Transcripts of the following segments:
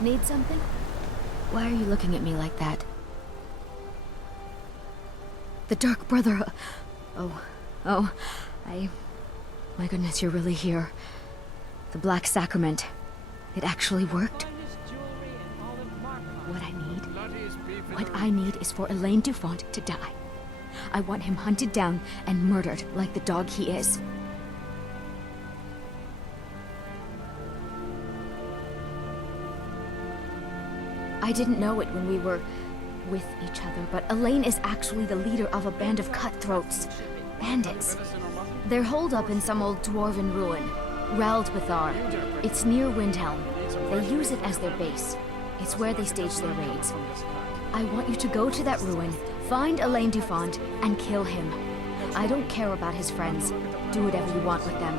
Need something? Why are you looking at me like that? The Dark Brother... Oh, My goodness, you're really here. The Black Sacrament. It actually worked. What I need is for Elaine Dufont to die. I want him hunted down and murdered like the dog he is. I didn't know it when we were with each other, but Elaine is actually the leader of a band of cutthroats. Bandits. They're holed up in some old dwarven ruin, Raldbathar. It's near Windhelm. They use it as their base. It's where they stage their raids. I want you to go to that ruin, find Elaine Dufont, and kill him. I don't care about his friends. Do whatever you want with them.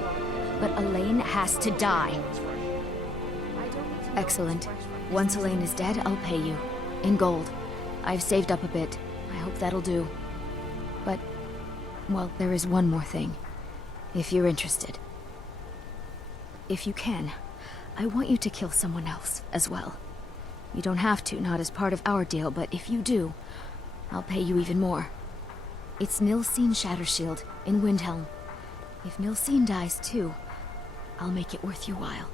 But Elaine has to die. Excellent. Once Elaine is dead, I'll pay you. In gold. I've saved up a bit. I hope that'll do. But, well, there is one more thing. If you're interested. If you can, I want you to kill someone else as well. You don't have to, not as part of our deal, but if you do, I'll pay you even more. It's Nilsine Shattershield in Windhelm. If Nilsine dies too, I'll make it worth your while.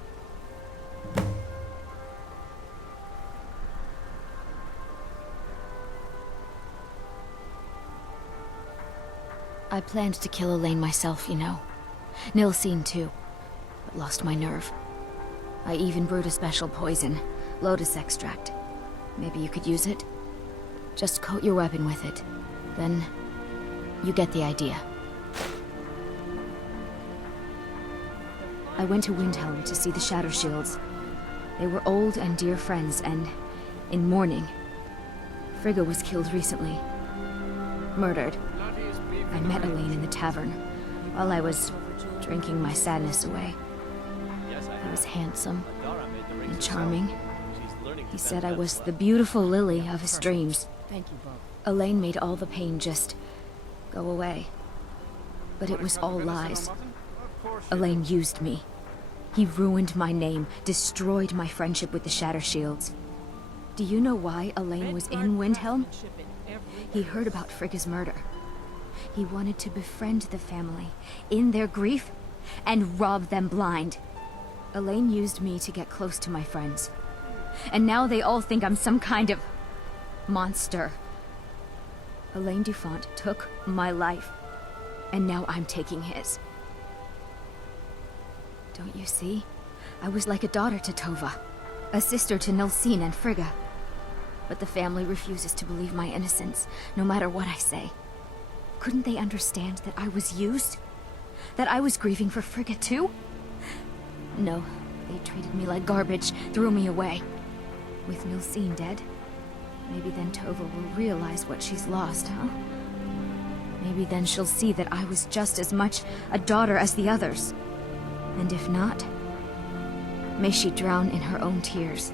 I planned to kill Elaine myself, you know. Nilsine too, but lost my nerve. I even brewed a special poison, lotus extract. Maybe you could use it? Just coat your weapon with it. Then, you get the idea. I went to Windhelm to see the Shattershields. They were old and dear friends, and in mourning. Frigga was killed recently. Murdered. I met Elaine in the tavern, while I was drinking my sadness away. He was handsome and charming. He said I was the beautiful lily of his dreams. Thank you, Bob. Elaine made all the pain just go away. But it was all lies. Elaine used me. He ruined my name, destroyed my friendship with the Shattershields. Do you know why Elaine was in Windhelm? He heard about Frigga's murder. He wanted to befriend the family, in their grief, and rob them blind. Elaine used me to get close to my friends. And now they all think I'm some kind of monster. Elaine Dufont took my life, and now I'm taking his. Don't you see? I was like a daughter to Tova, a sister to Nilsine and Frigga. But the family refuses to believe my innocence, no matter what I say. Couldn't they understand that I was used? That I was grieving for Frigga too? No, they treated me like garbage, threw me away. With Nilsine dead, maybe then Tova will realize what she's lost, huh? Maybe then she'll see that I was just as much a daughter as the others. And if not, may she drown in her own tears.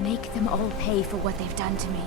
Make them all pay for what they've done to me.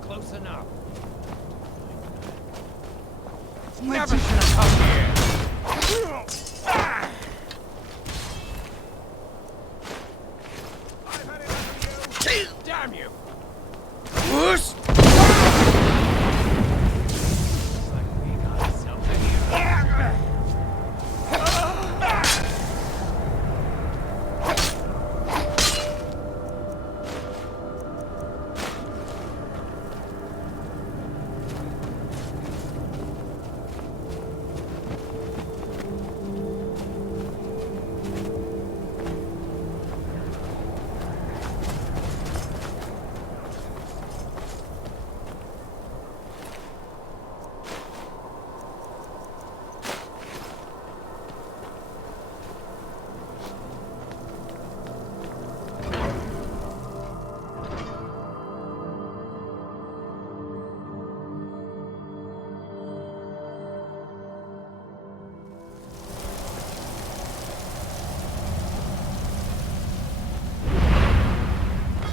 Close enough. Never should have come here. Whoosh!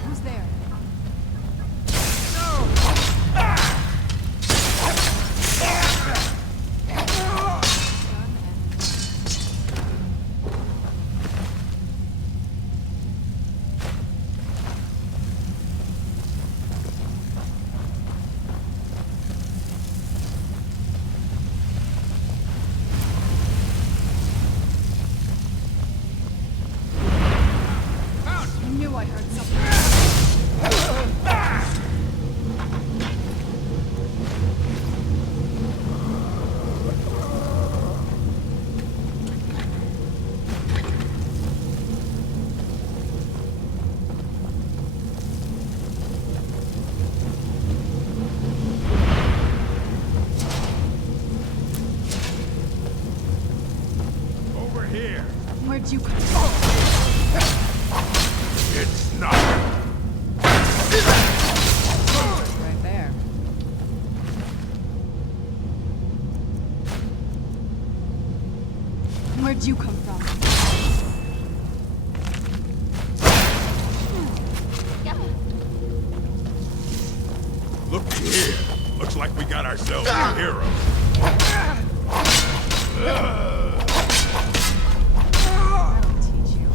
Who's there? I knew I heard something. Over here. Where'd you come from? It's not. Right there. Where'd you come from? Look here. Looks like we got ourselves a hero. That'll teach you.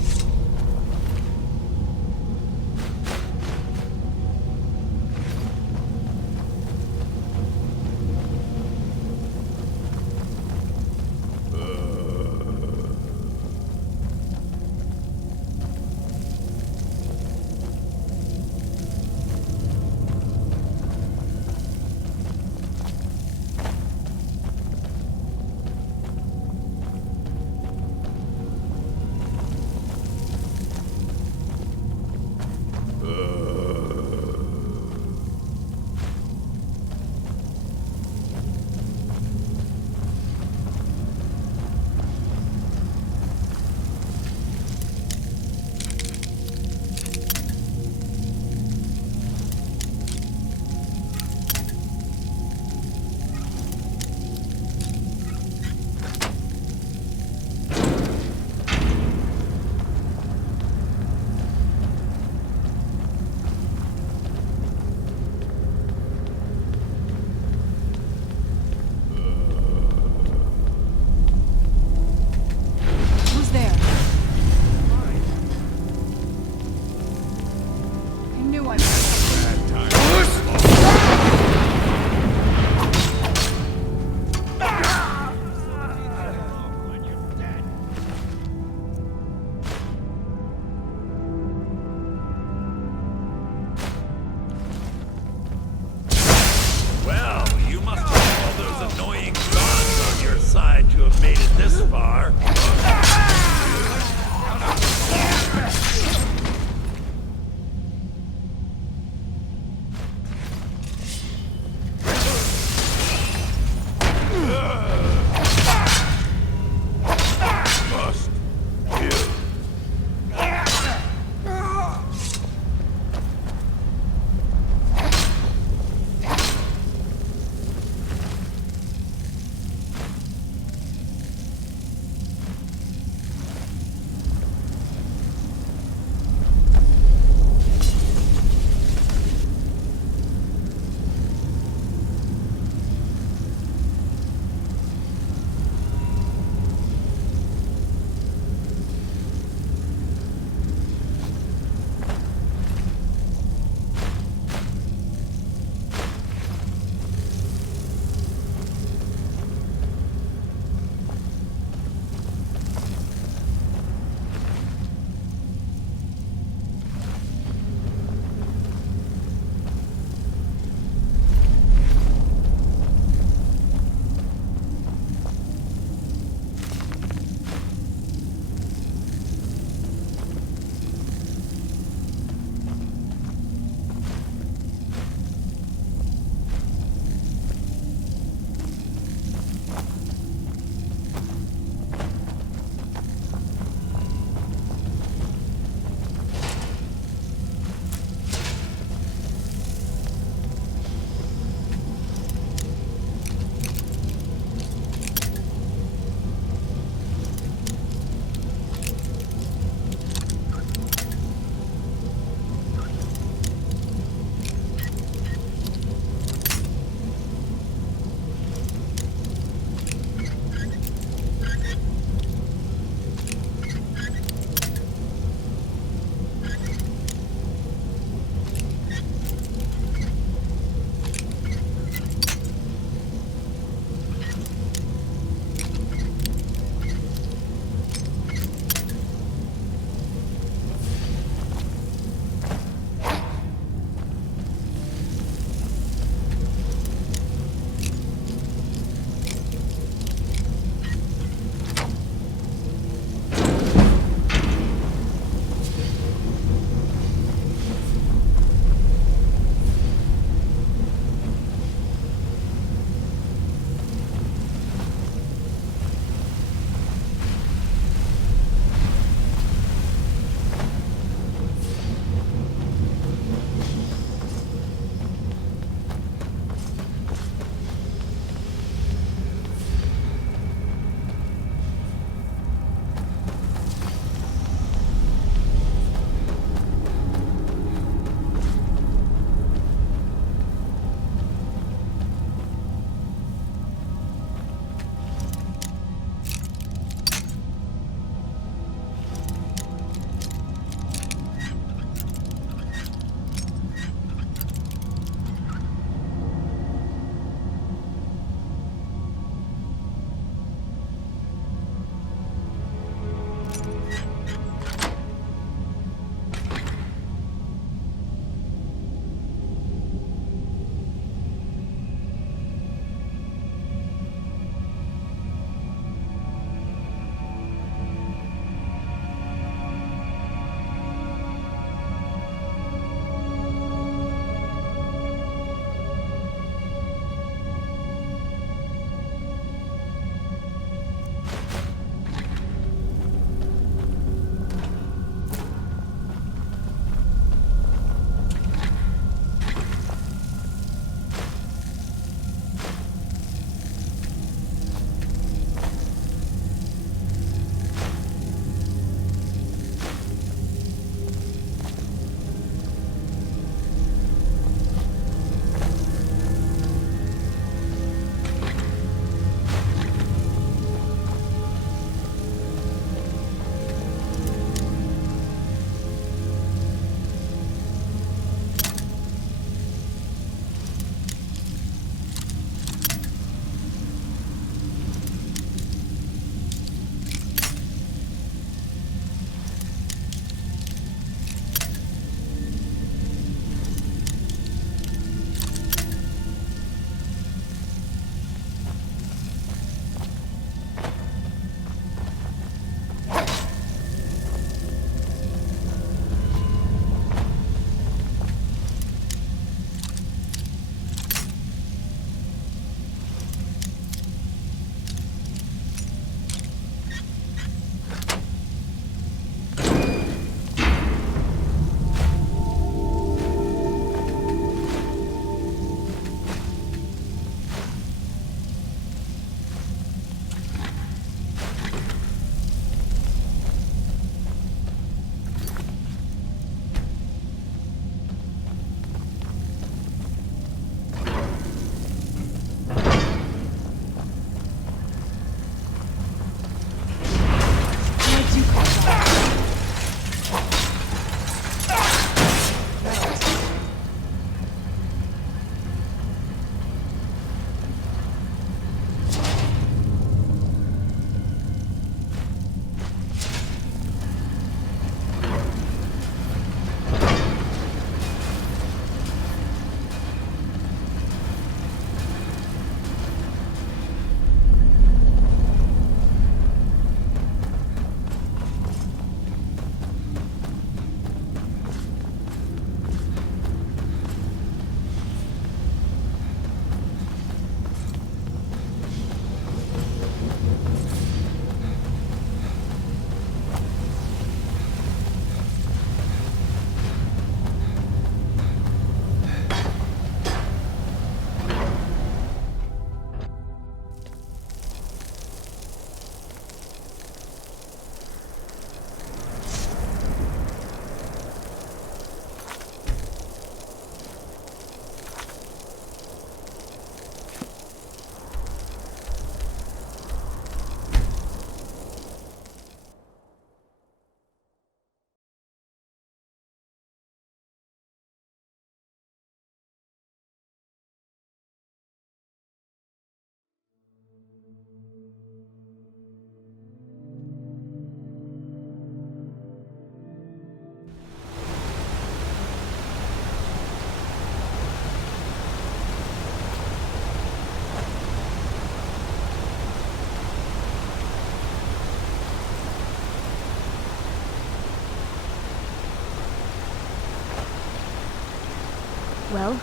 Well,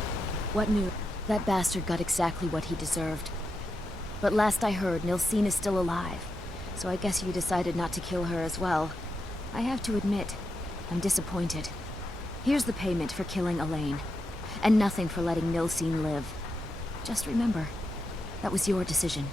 what news? That bastard got exactly what he deserved. But last I heard, Nilsine is still alive. So I guess you decided not to kill her as well. I have to admit, I'm disappointed. Here's the payment for killing Elaine. And nothing for letting Nilsine live. Just remember, that was your decision.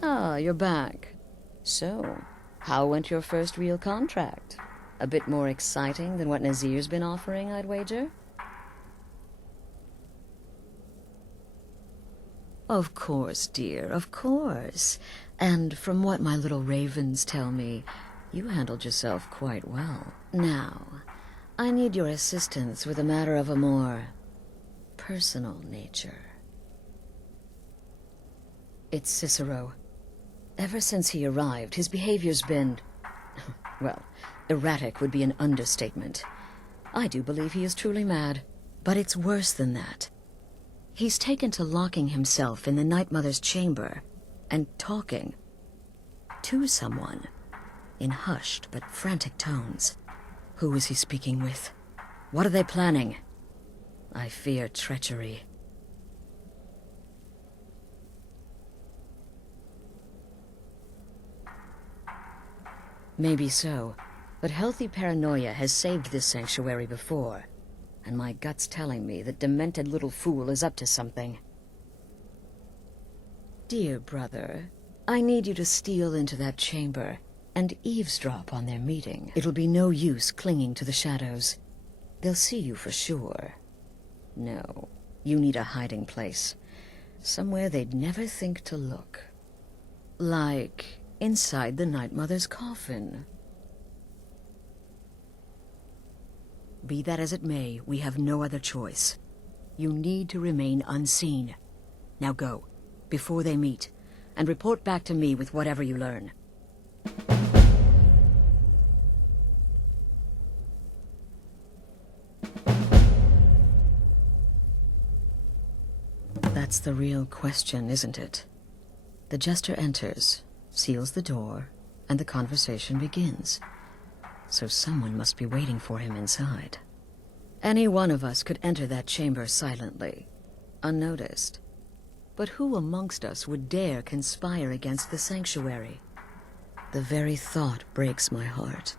Ah, you're back. So, how went your first real contract? A bit more exciting than what Nazir's been offering, I'd wager? Of course, dear, of course. And from what my little ravens tell me, you handled yourself quite well. Now, I need your assistance with a matter of a more personal nature. It's Cicero. Ever since he arrived, his behavior's been... well, erratic would be an understatement. I do believe he is truly mad. But it's worse than that. He's taken to locking himself in the Night Mother's chamber and talking to someone in hushed but frantic tones. Who is he speaking with? What are they planning? I fear treachery. Maybe so, but healthy paranoia has saved this sanctuary before, and my gut's telling me that demented little fool is up to something. Dear brother, I need you to steal into that chamber and eavesdrop on their meeting. It'll be no use clinging to the shadows. They'll see you for sure. No, you need a hiding place. Somewhere they'd never think to look. Like inside the Night Mother's coffin. Be that as it may, we have no other choice. You need to remain unseen. Now go, before they meet, and report back to me with whatever you learn. That's the real question, isn't it? The jester enters, seals the door, and the conversation begins. So someone must be waiting for him inside. Any one of us could enter that chamber silently, unnoticed. But who amongst us would dare conspire against the sanctuary? The very thought breaks my heart.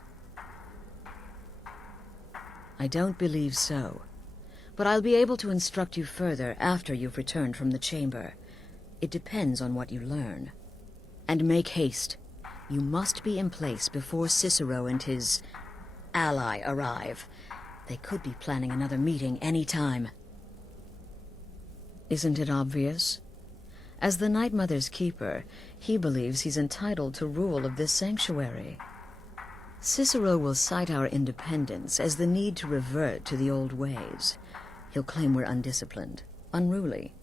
I don't believe so, but I'll be able to instruct you further after you've returned from the chamber. It depends on what you learn. And make haste. You must be in place before Cicero and his ally arrive. They could be planning another meeting any time. Isn't it obvious? As the Night Mother's keeper, he believes he's entitled to rule of this sanctuary. Cicero will cite our independence as the need to revert to the old ways. He'll claim we're undisciplined, unruly,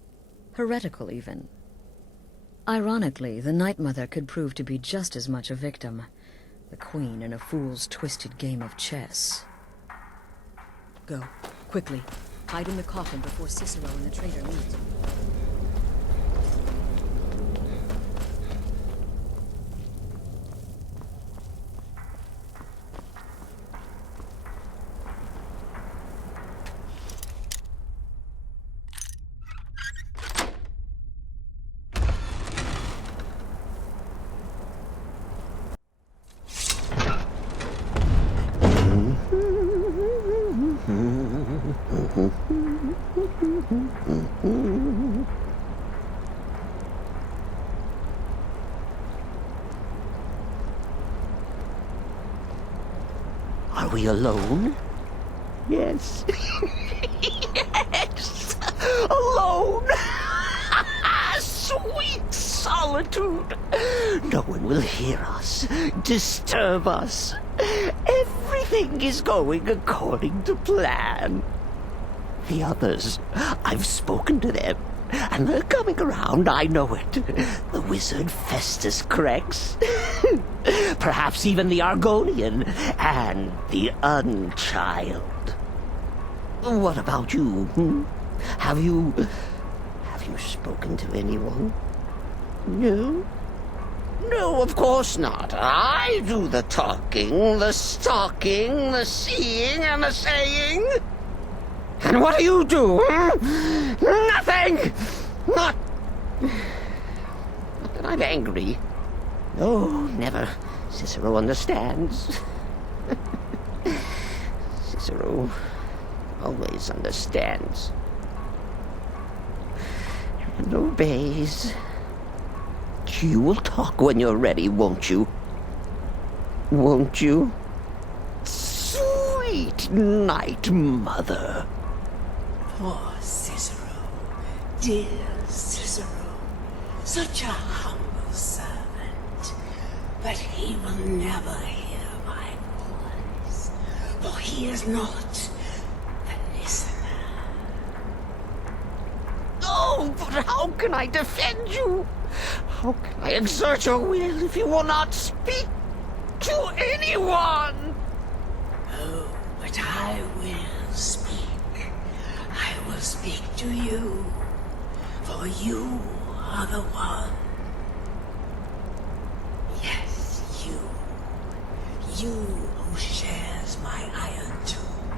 heretical even. Ironically, the Night Mother could prove to be just as much a victim, the queen in a fool's twisted game of chess. Go, quickly. Hide in the coffin before Cicero and the traitor meet. Are we alone? Yes. Yes! Alone! Sweet solitude! No one will hear us, disturb us. Everything is going according to plan. The others, I've spoken to them, and they're coming around, I know it. The wizard Festus Crex, perhaps even the Argonian, and the Unchild. What about you? Have you spoken to anyone? No? No, of course not. I do the talking, the stalking, the seeing, and the saying. And what do you do? Nothing! Not that I'm angry. No, never. Cicero understands. Cicero always understands. And obeys. You will talk when you're ready, won't you? Won't you? Sweet night, Mother. Poor Cicero, dear Cicero, such a humble servant, but he will never hear my voice, for he is not a listener. Oh, but how can I defend you? How can I exert your will if you will not speak to anyone? Oh, but I will speak. I will speak to you, for you are the one. Yes, you. You who shares my iron tomb,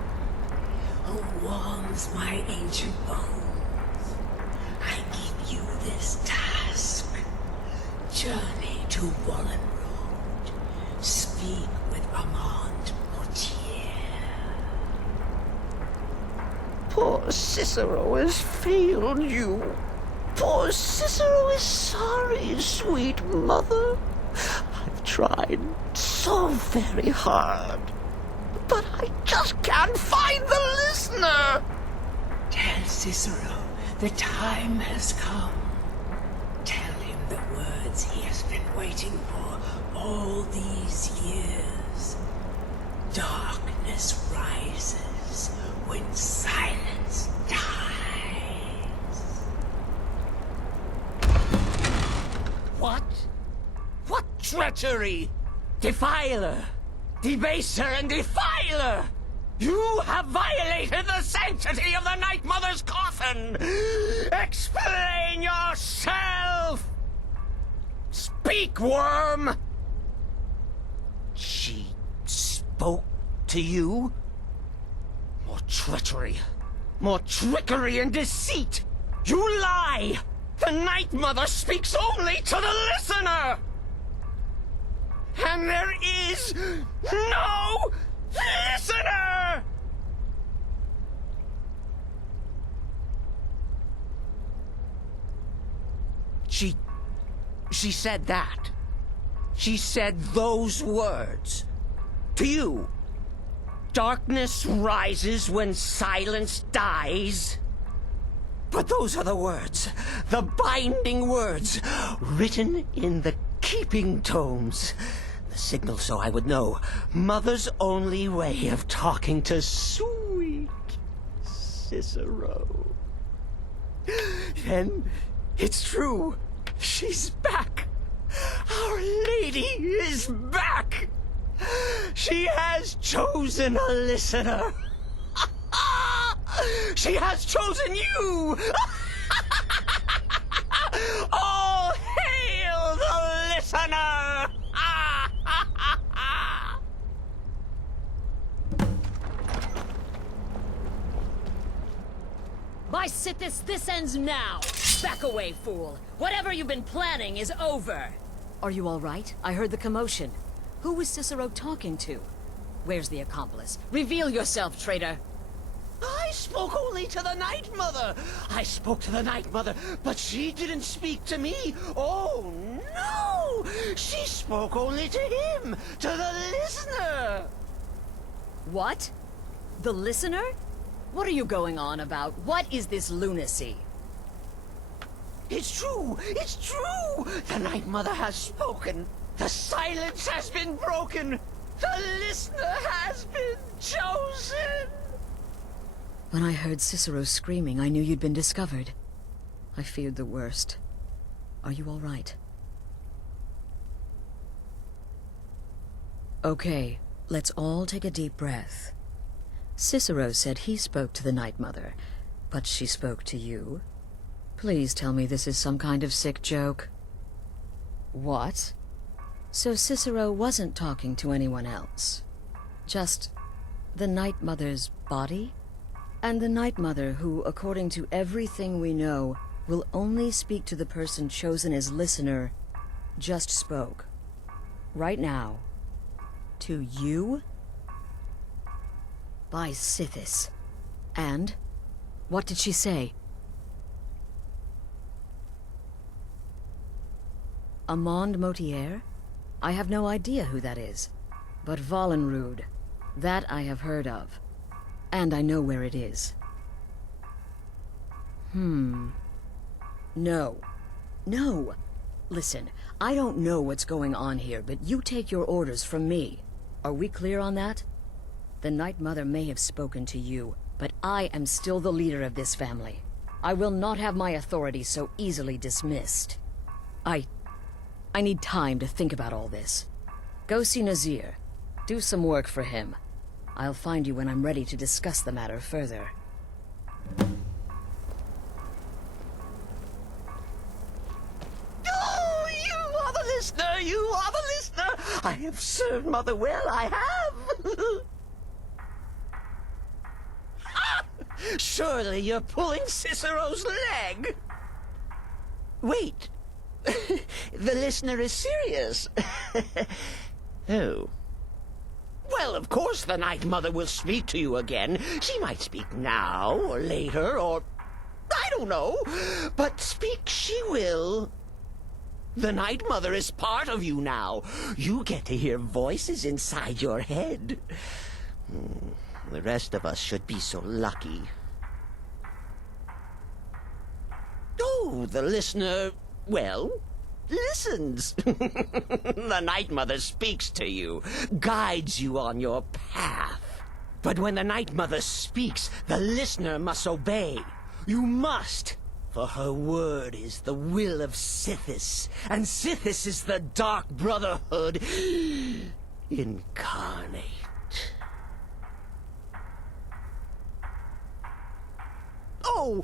who warms my ancient bones. I give you this task. Journey to Wallen Road. Speak with Armand Mortier. Poor Cicero has failed you. Poor Cicero is sorry, sweet mother. I've tried so very hard, but I just can't find the listener. Tell Cicero the time has come. Tell him the words he has been waiting for all these years. Darkness rises when silence dies. What? What treachery? Defiler! Debaser and defiler! You have violated the sanctity of the Night Mother's coffin! Explain yourself! Speak, worm! She spoke to you? More treachery, more trickery and deceit! You lie! The Night Mother speaks only to the listener! And there is no listener! She said that. She said those words. To you. Darkness rises when silence dies. But those are the words, the binding words, written in the keeping tomes. The signal so I would know. Mother's only way of talking to sweet Cicero. Then it's true. She's back. Our Lady is back. She has chosen a listener. She has chosen you. All hail the listener. By Sithis, this ends now! Back away, fool! Whatever you've been planning is over! Are you all right? I heard the commotion. Who was Cicero talking to? Where's the accomplice? Reveal yourself, traitor! I spoke only to the Night Mother. I spoke to the Night Mother, but she didn't speak to me. Oh, no! She spoke only to him, to the listener. What? The listener? What are you going on about? What is this lunacy? It's true! It's true! The Night Mother has spoken! The silence has been broken! The listener has been chosen! When I heard Cicero screaming, I knew you'd been discovered. I feared the worst. Are you all right? Okay, let's all take a deep breath. Cicero said he spoke to the Night Mother, but she spoke to you. Please tell me this is some kind of sick joke. What? So Cicero wasn't talking to anyone else? Just the Night Mother's body? And the Night Mother, who, according to everything we know, will only speak to the person chosen as listener, just spoke. Right now. To you? By Sithis. And? What did she say? Amand Motier? I have no idea who that is. But Valenrud, that I have heard of. And I know where it is. No. No! Listen, I don't know what's going on here, but you take your orders from me. Are we clear on that? The Night Mother may have spoken to you, but I am still the leader of this family. I will not have my authority so easily dismissed. I need time to think about all this. Go see Nazir. Do some work for him. I'll find you when I'm ready to discuss the matter further. Oh, you are the listener! You are the listener! I have served Mother well, I have! Ah! Surely you're pulling Cicero's leg! Wait. The listener is serious. Oh. Well, of course the Night Mother will speak to you again. She might speak now, or later, or... I don't know. But speak she will. The Night Mother is part of you now. You get to hear voices inside your head. The rest of us should be so lucky. Oh, the listener, well, listens. The Night Mother speaks to you, guides you on your path. But when the Night Mother speaks, the listener must obey. You must. For her word is the will of Sithis, and Sithis is the Dark Brotherhood incarnate. Oh,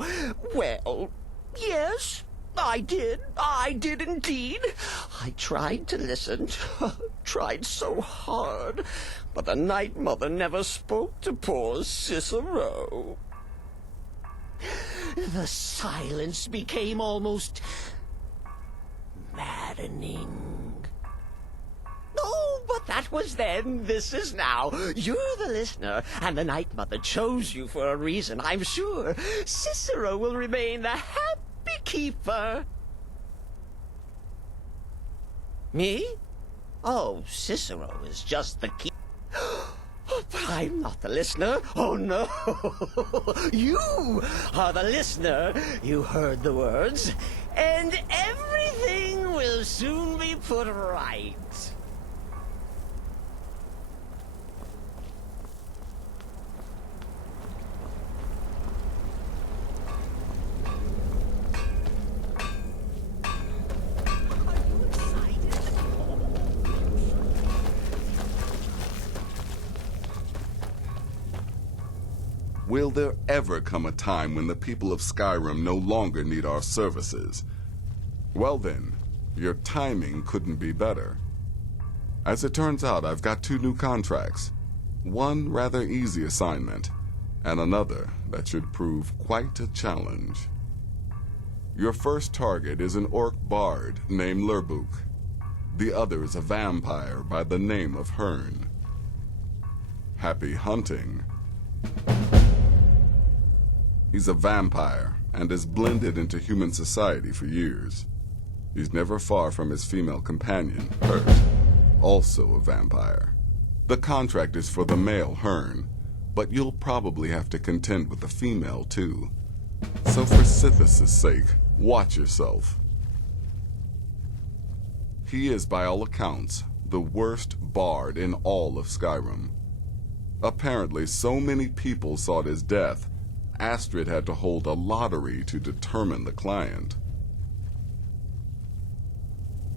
well, yes, I did. I did indeed. I tried to listen, tried so hard, but the Night Mother never spoke to poor Cicero. The silence became almost maddening. Oh, but that was then. This is now. You're the listener, and the Night Mother chose you for a reason, I'm sure. Cicero will remain the happy keeper. Me? Oh, Cicero is just the keeper. But I'm not the listener. Oh, no. You are the listener. You heard the words. And everything will soon be put right. Will there ever come a time when the people of Skyrim no longer need our services? Well then, your timing couldn't be better. As it turns out, I've got 2 new contracts. One rather easy assignment, and another that should prove quite a challenge. Your first target is an orc bard named Lurbuk. The other is a vampire by the name of Hearn. Happy hunting. He's a vampire and has blended into human society for years. He's never far from his female companion, Hurt, also a vampire. The contract is for the male Hearn, but you'll probably have to contend with the female too. So for Sithis' sake, watch yourself. He is, by all accounts, the worst bard in all of Skyrim. Apparently, so many people sought his death, Astrid had to hold a lottery to determine the client.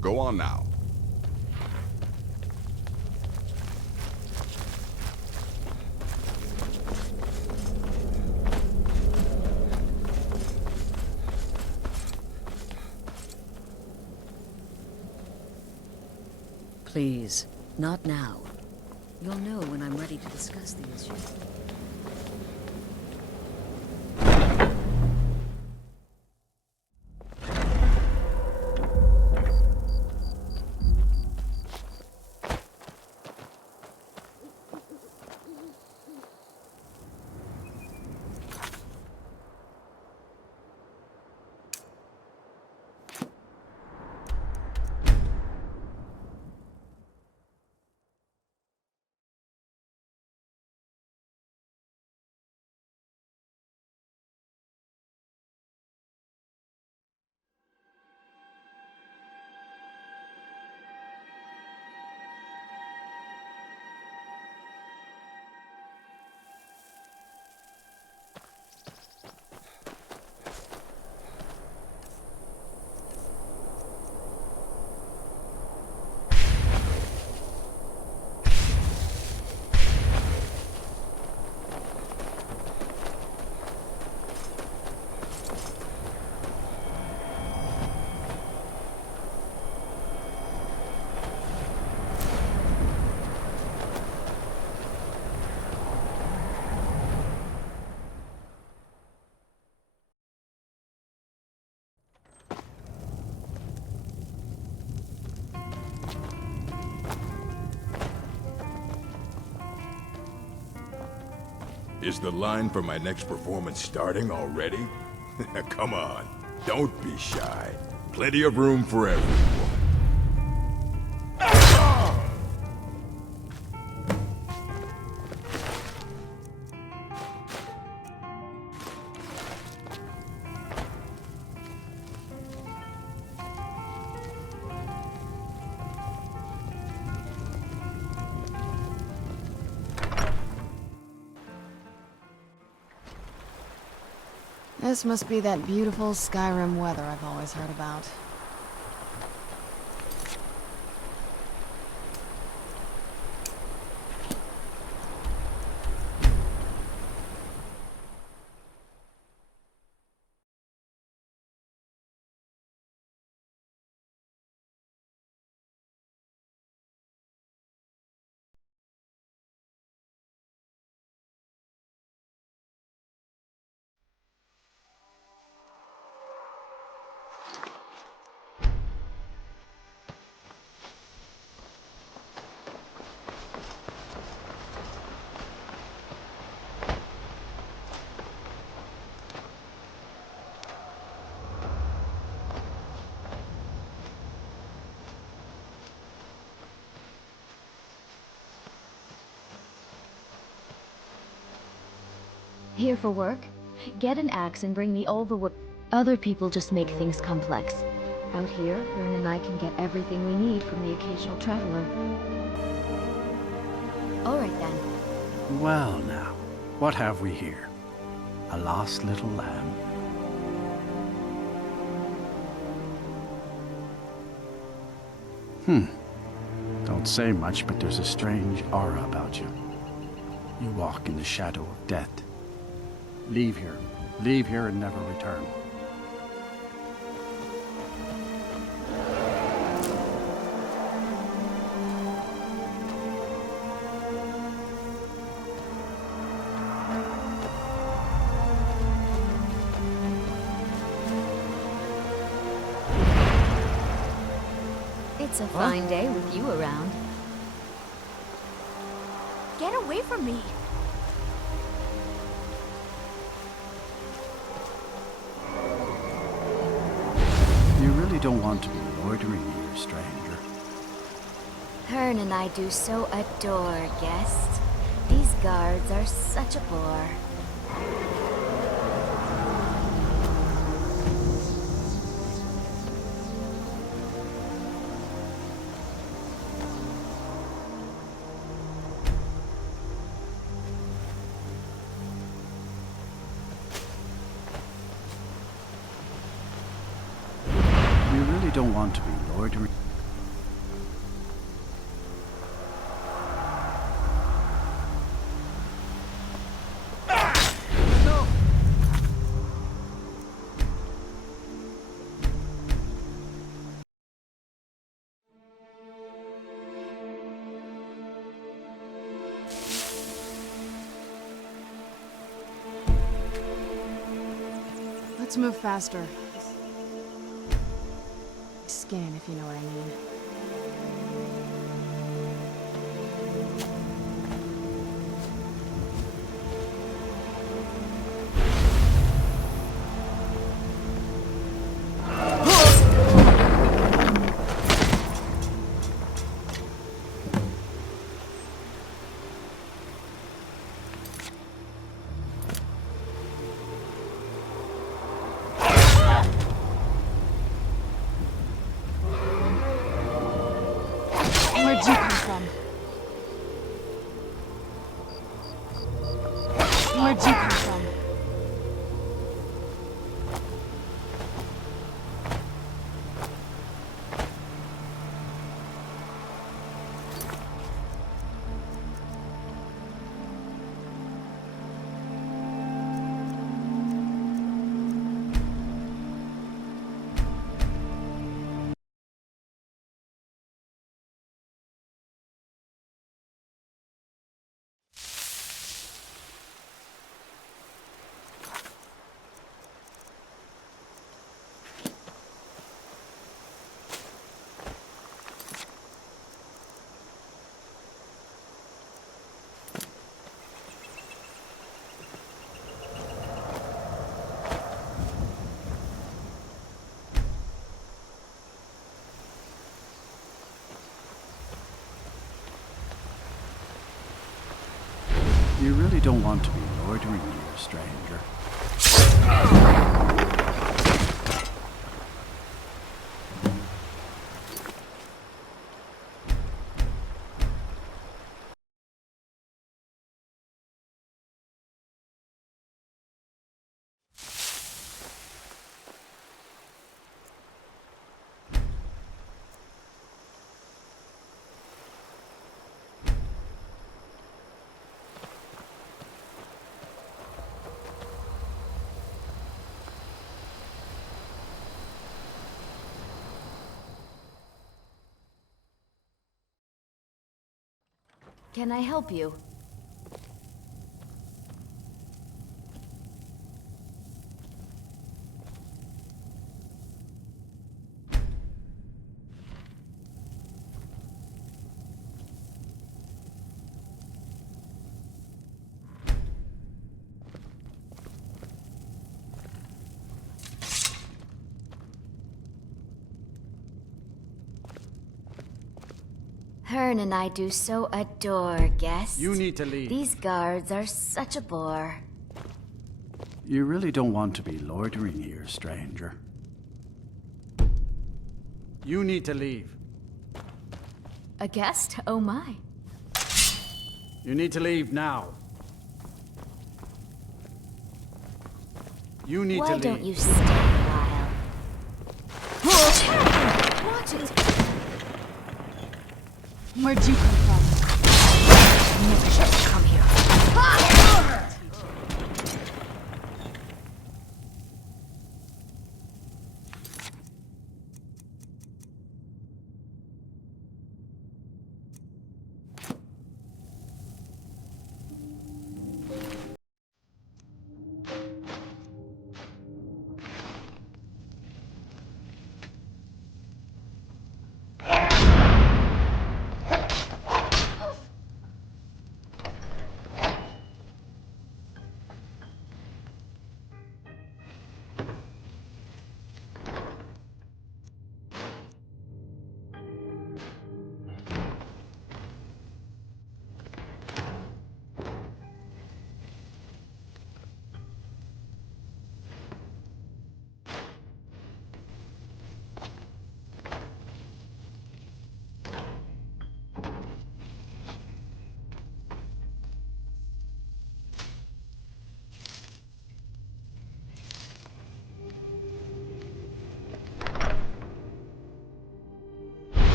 Go on now. Please, not now. You'll know when I'm ready to discuss the issue. Is the line for my next performance starting already? Come on, don't be shy. Plenty of room for everyone. This must be that beautiful Skyrim weather I've always heard about. Here for work? Get an axe and bring me all the wood. Other people just make things complex. Out here, Vern and I can get everything we need from the occasional traveler. All right then. Well now, what have we here? A lost little lamb? Don't say much, but there's a strange aura about you. You walk in the shadow of death. Leave here and never return. It's a fine day with you around. Get away from me! You really don't want to be loitering here, stranger. Hearn and I do so adore guests. These guards are such a bore. You really don't want to be loitering. Let's move faster. Skin, if you know what I mean. Where'd you come from? Where'd you come from? You really don't want to be loitering here, stranger. Can I help you? Hearn and I do so adore guests. You need to leave. These guards are such a bore. You really don't want to be loitering here, stranger. You need to leave. A guest? Oh my. You need to leave now. You need to Why leave. don't you stay a while? Watch it! Where'd you come from? Never should have come here.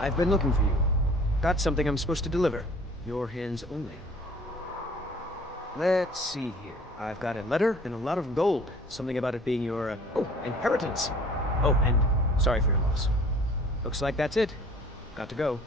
I've been looking for you. Got something I'm supposed to deliver. Your hands only. Let's see here. I've got a letter and a lot of gold. Something about it being your, inheritance. Oh, and sorry for your loss. Looks like that's it. Got to go.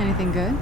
Anything good?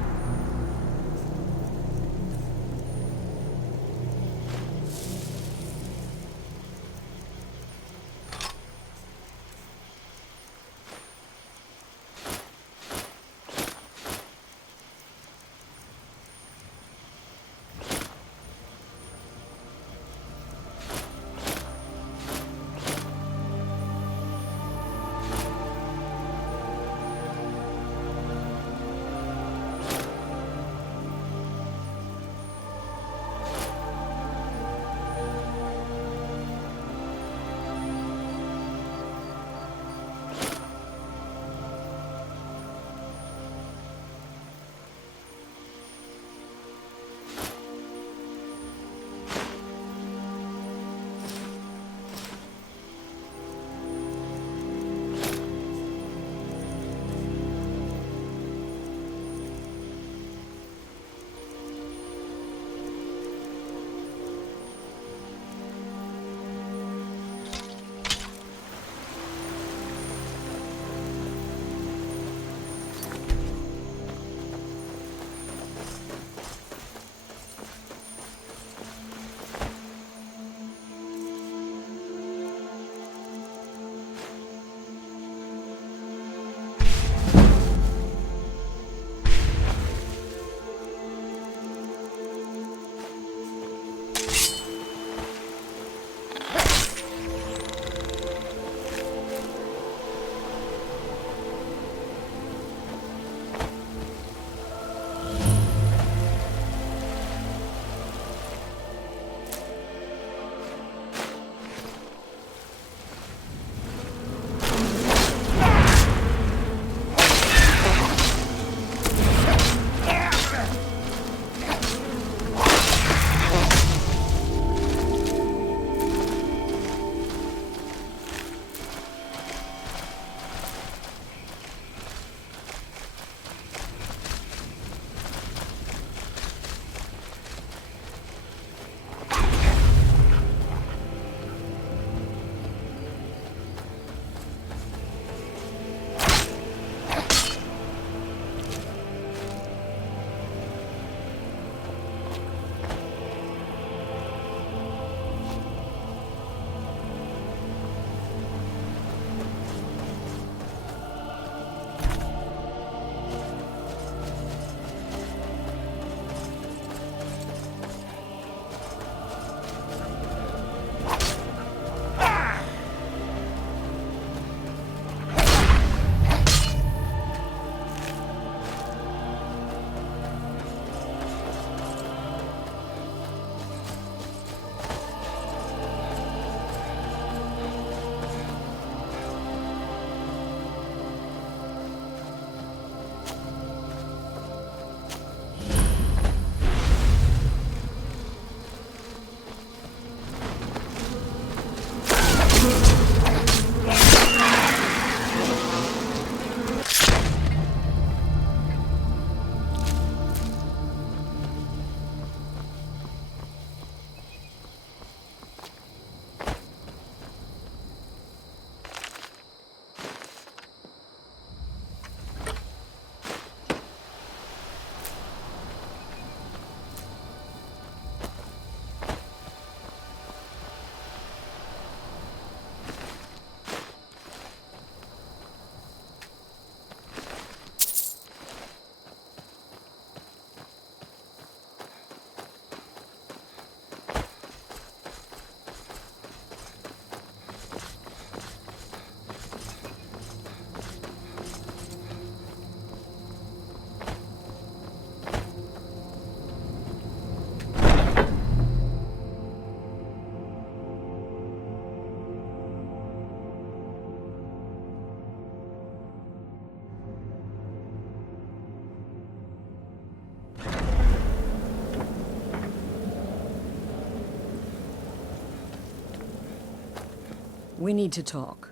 We need to talk.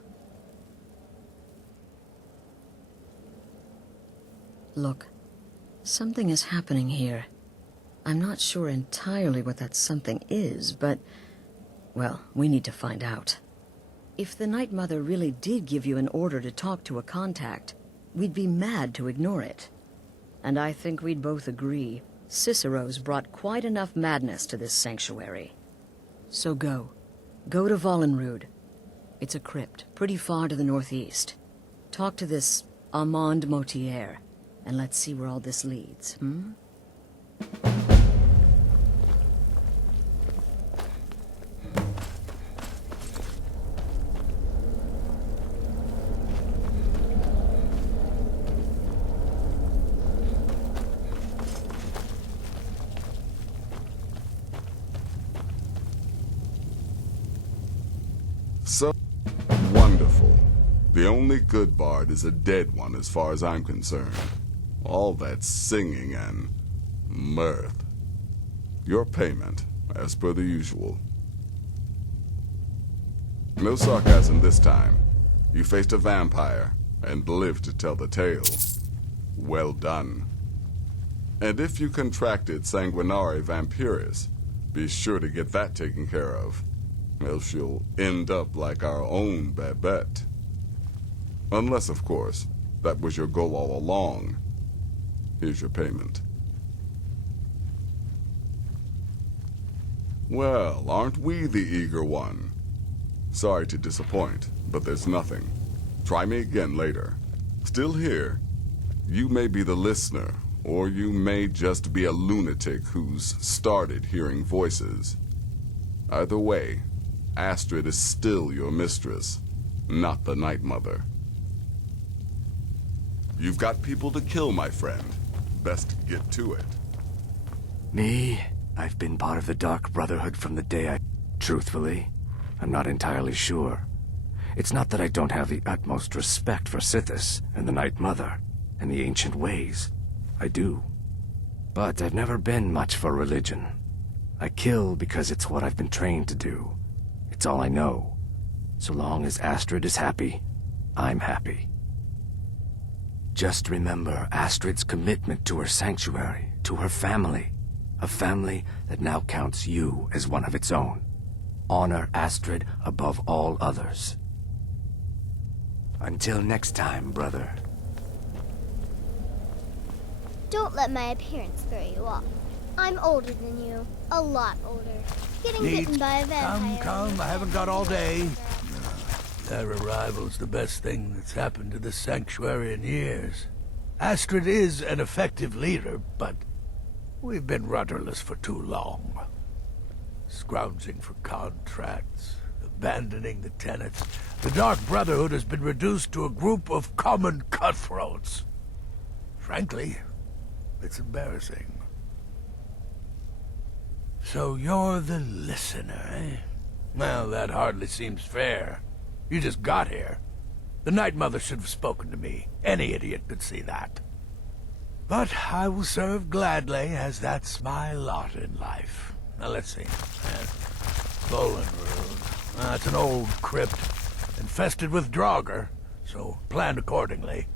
Look, something is happening here. I'm not sure entirely what that something is, but, well, we need to find out. If the Night Mother really did give you an order to talk to a contact, we'd be mad to ignore it. And I think we'd both agree, Cicero's brought quite enough madness to this sanctuary. So go. Go to Vollenrud. It's a crypt, pretty far to the northeast. Talk to this Armand Motier, and let's see where all this leads, hmm? So wonderful. The only good bard is a dead one as far as I'm concerned. All that singing and mirth. Your payment, as per the usual. No sarcasm this time. You faced a vampire and lived to tell the tale. Well done. And if you contracted sanguinare vampiris, be sure to get that taken care of. Else you'll end up like our own Babette. Unless, of course, that was your goal all along. Here's your payment. Well, aren't we the eager one? Sorry to disappoint, but there's nothing. Try me again later. Still here, you may be the listener, or you may just be a lunatic who's started hearing voices. Either way, Astrid is still your mistress, not the Night Mother. You've got people to kill, my friend. Best get to it. Me? I've been part of the Dark Brotherhood from the day I... Truthfully, I'm not entirely sure. It's not that I don't have the utmost respect for Sithis and the Night Mother and the ancient ways. I do. But I've never been much for religion. I kill because it's what I've been trained to do. It's all I know. So long as Astrid is happy, I'm happy. Just remember Astrid's commitment to her sanctuary, to her family. A family that now counts you as one of its own. Honor Astrid above all others. Until next time, brother. Don't let my appearance throw you off. I'm older than you. A lot older. Getting bitten by a vampire. Come, I haven't got all day. Their arrival's the best thing that's happened to the sanctuary in years. Astrid is an effective leader, but we've been rudderless for too long. Scrounging for contracts, abandoning the tenets. The Dark Brotherhood has been reduced to a group of common cutthroats. Frankly, it's embarrassing. So you're the listener, eh? Well, that hardly seems fair. You just got here. The Night Mother should have spoken to me. Any idiot could see that. But I will serve gladly, as that's my lot in life. Now let's see. Vollenrud. It's an old crypt, infested with Draugr, so plan accordingly.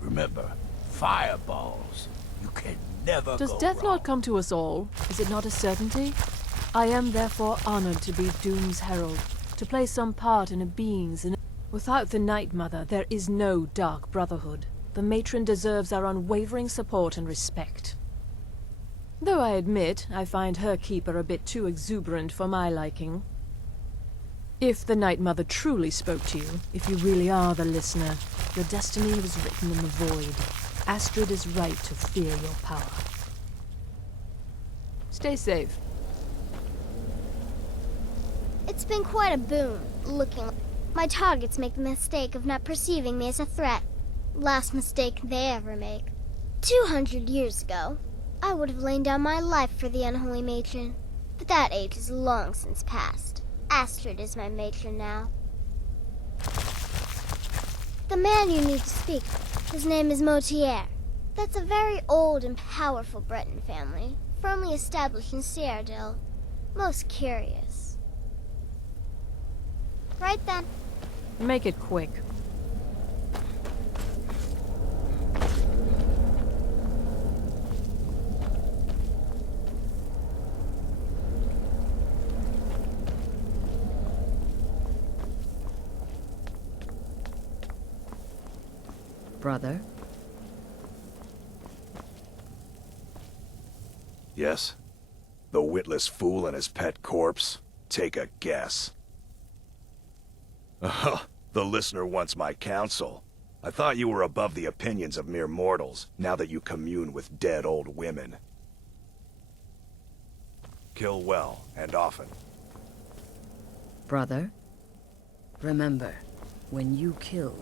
Remember, fireballs. You can never Does go death wrong. not come to us all? Is it not a certainty? I am therefore honored to be Doom's herald, to play some part in a being's... Without the Night Mother, there is no Dark Brotherhood. The matron deserves our unwavering support and respect. Though I admit, I find her keeper a bit too exuberant for my liking. If the Night Mother truly spoke to you, if you really are the listener, your destiny was written in the void. Astrid is right to fear your power. Stay safe. It's been quite a boon, looking. My targets make the mistake of not perceiving me as a threat. Last mistake they ever make. 200 years ago, I would have lain down my life for the unholy matron. But that age is long since past. Astrid is my matron now. The man you need to speak to, his name is Motier. That's a very old and powerful Breton family, firmly established in Cyrodiil. Most curious. Right then. Make it quick. Brother? Yes? The witless fool and his pet corpse? Take a guess. The listener wants my counsel. I thought you were above the opinions of mere mortals, now that you commune with dead old women. Kill well, and often. Brother? Remember, when you kill,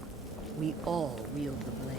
we all wield the blade.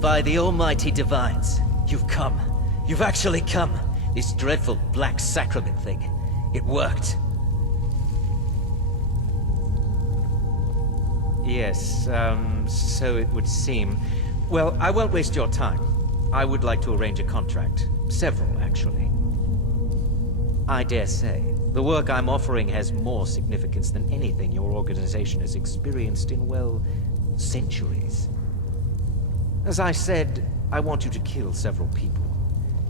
By the almighty divines, you've come. You've actually come. This dreadful black sacrament thing. It worked. Yes, so it would seem. Well, I won't waste your time. I would like to arrange a contract. Several, actually. I dare say, the work I'm offering has more significance than anything your organization has experienced in, well, centuries. As I said, I want you to kill several people.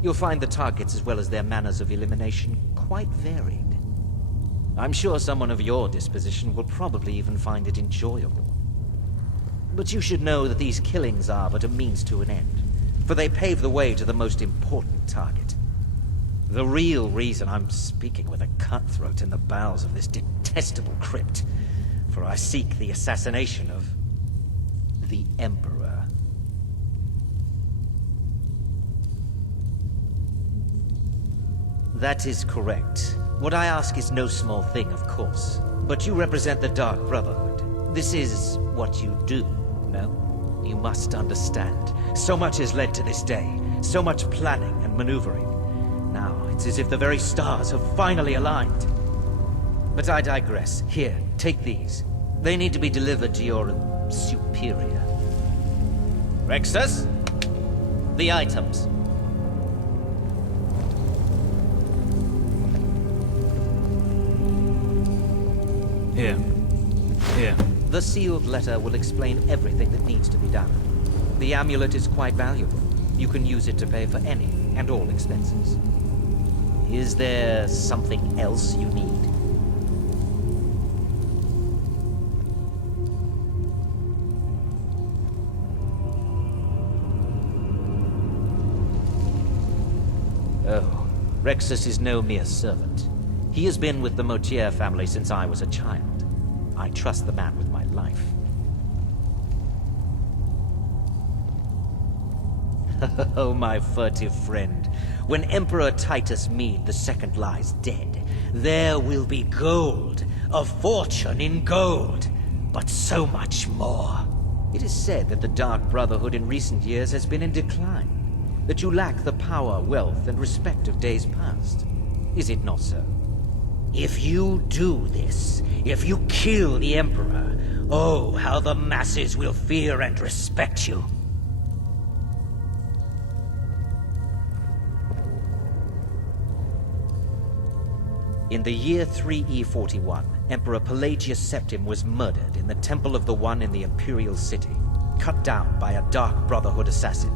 You'll find the targets as well as their manners of elimination quite varied. I'm sure someone of your disposition will probably even find it enjoyable. But you should know that these killings are but a means to an end, for they pave the way to the most important target. The real reason I'm speaking with a cutthroat in the bowels of this detestable crypt, for I seek the assassination of the Emperor. That is correct. What I ask is no small thing, of course. But you represent the Dark Brotherhood. This is what you do, no? You must understand. So much has led to this day. So much planning and maneuvering. Now, it's as if the very stars have finally aligned. But I digress. Here, take these. They need to be delivered to your superior. Rexus? The items. Here. Here. The sealed letter will explain everything that needs to be done. The amulet is quite valuable. You can use it to pay for any and all expenses. Is there something else you need? Oh, Rexus is no mere servant. He has been with the Motier family since I was a child. I trust the man with my life. Oh, my furtive friend. When Emperor Titus Mede II lies dead, there will be gold, a fortune in gold, but so much more. It is said that the Dark Brotherhood in recent years has been in decline, that you lack the power, wealth, and respect of days past. Is it not so? If you do this, if you kill the Emperor, oh, how the masses will fear and respect you. In the year 3E41, Emperor Pelagius Septim was murdered in the Temple of the One in the Imperial City, cut down by a Dark Brotherhood assassin.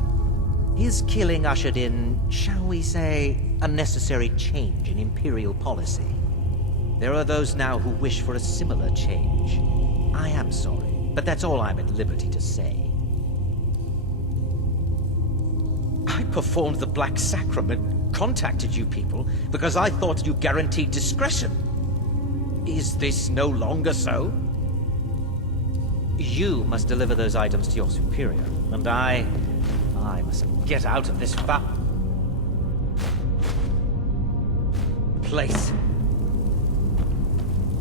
His killing ushered in, shall we say, a necessary change in Imperial policy. There are those now who wish for a similar change. I am sorry, but that's all I'm at liberty to say. I performed the Black Sacrament, contacted you people, because I thought you guaranteed discretion. Is this no longer so? You must deliver those items to your superior, and I must get out of this place.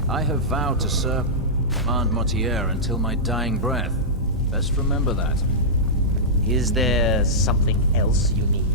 I have vowed to serve Command Motier until my dying breath. Best remember that. Is there something else you need?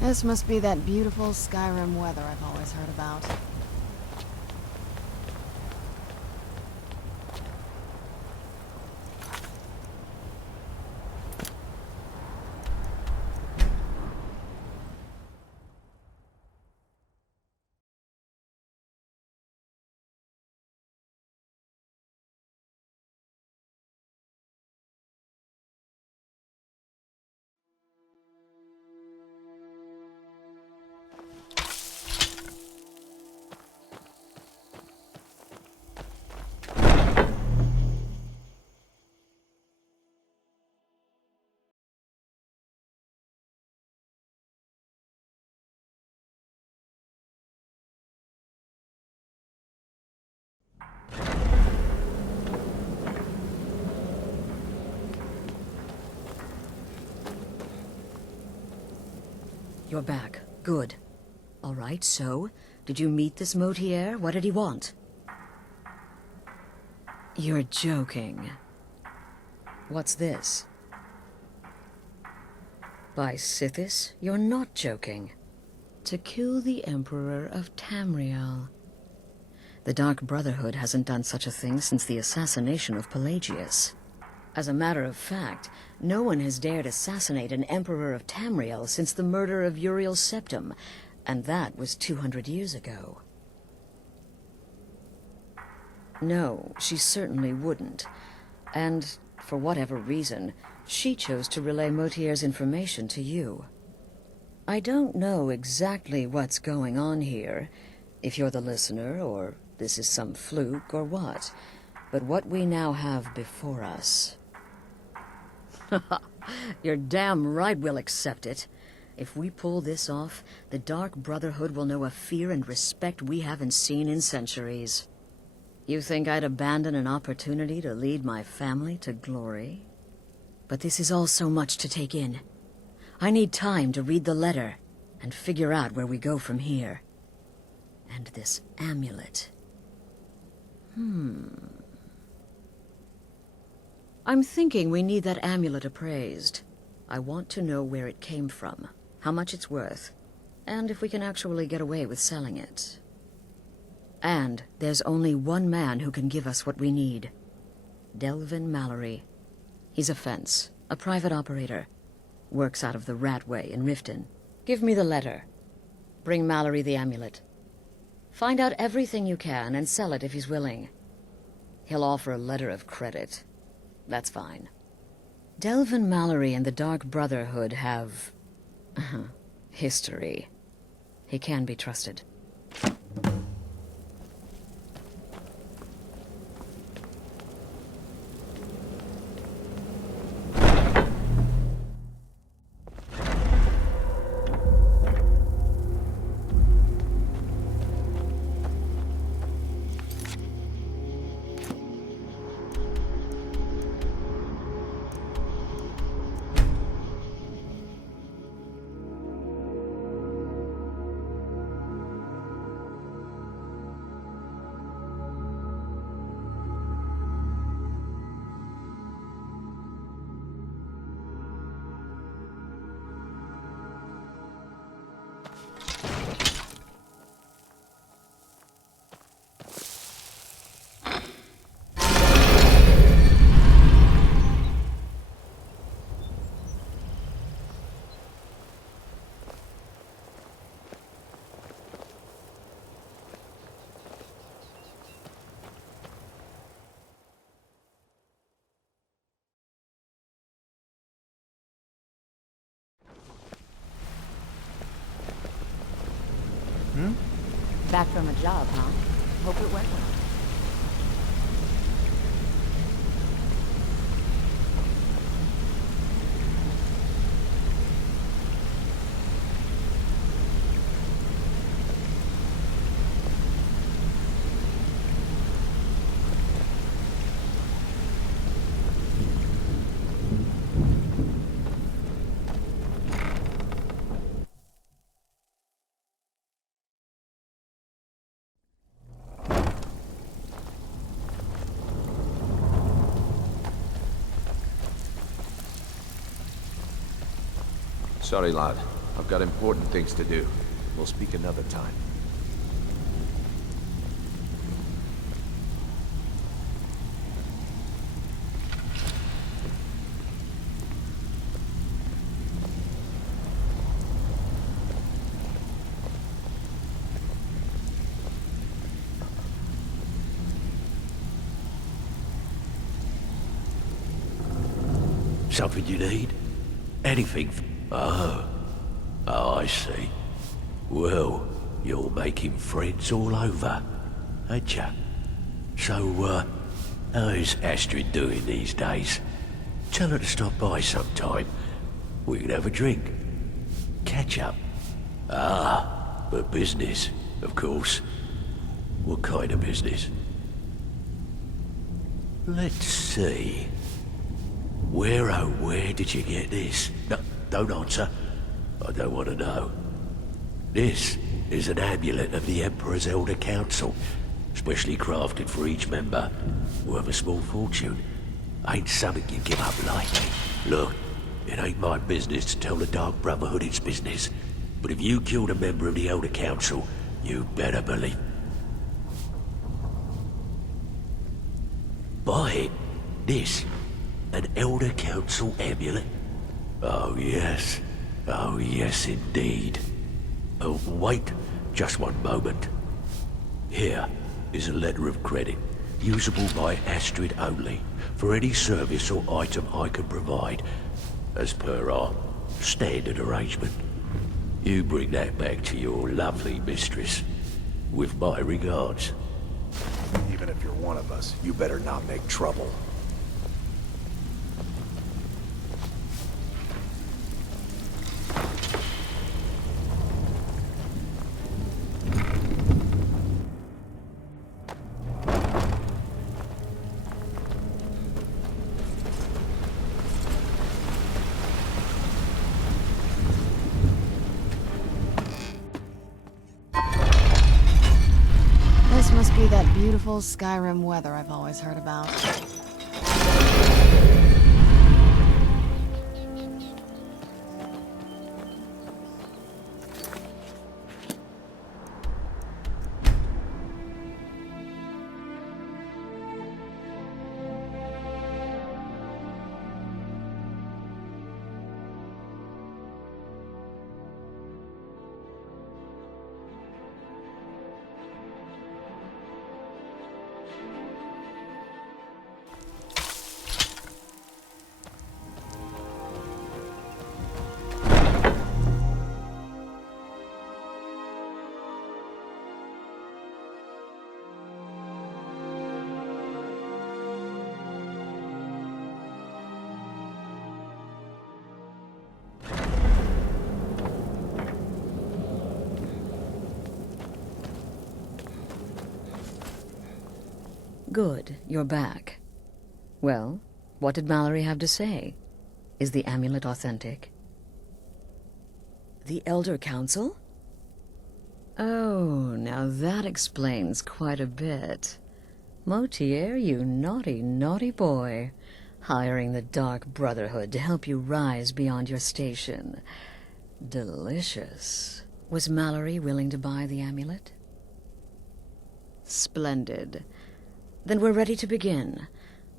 This must be that beautiful Skyrim weather I've always heard about. You're back. Good. All right, so, did you meet this Motier? What did he want? You're joking. What's this? By Sithis, you're not joking. To kill the Emperor of Tamriel. The Dark Brotherhood hasn't done such a thing since the assassination of Pelagius. As a matter of fact, no one has dared assassinate an Emperor of Tamriel since the murder of Uriel Septim, and that was 200 years ago. No, she certainly wouldn't. And, for whatever reason, she chose to relay Motier's information to you. I don't know exactly what's going on here, if you're the listener, or this is some fluke, or what. But what we now have before us... You're damn right we'll accept it. If we pull this off, the Dark Brotherhood will know a fear and respect we haven't seen in centuries. You think I'd abandon an opportunity to lead my family to glory? But this is all so much to take in. I need time to read the letter and figure out where we go from here. And this amulet. I'm thinking we need that amulet appraised. I want to know where it came from, how much it's worth, and if we can actually get away with selling it. And there's only one man who can give us what we need. Delvin Mallory. He's a fence, a private operator. Works out of the Ratway in Riften. Give me the letter. Bring Mallory the amulet. Find out everything you can and sell it if he's willing. He'll offer a letter of credit. That's fine. Delvin Mallory and the Dark Brotherhood have... history. He can be trusted. Back from a job, huh? Hope it went well. Sorry, lad. I've got important things to do. We'll speak another time. Something you need? Anything? Oh, I see. Well, you're making friends all over, ain't ya? So, how's Astrid doing these days? Tell her to stop by sometime. We can have a drink. Catch up. Ah, but business, of course. What kind of business? Let's see. Where did you get this? No, don't answer. I don't want to know. This is an amulet of the Emperor's Elder Council, specially crafted for each member, worth a small fortune. Ain't something you give up lightly. Look, it ain't my business to tell the Dark Brotherhood its business, but if you killed a member of the Elder Council, you better believe. Buy it. This, an Elder Council amulet? Oh yes. Oh yes indeed. Oh, wait just one moment. Here is a letter of credit, usable by Astrid only, for any service or item I can provide, as per our standard arrangement. You bring that back to your lovely mistress, with my regards. Even if you're one of us, you better not make trouble. This must be that beautiful Skyrim weather I've always heard about. Good, you're back. Well, what did Mallory have to say? Is the amulet authentic? The Elder Council? Oh, now that explains quite a bit. Motier, you naughty, naughty boy. Hiring the Dark Brotherhood to help you rise beyond your station. Delicious. Was Mallory willing to buy the amulet? Splendid. Then we're ready to begin.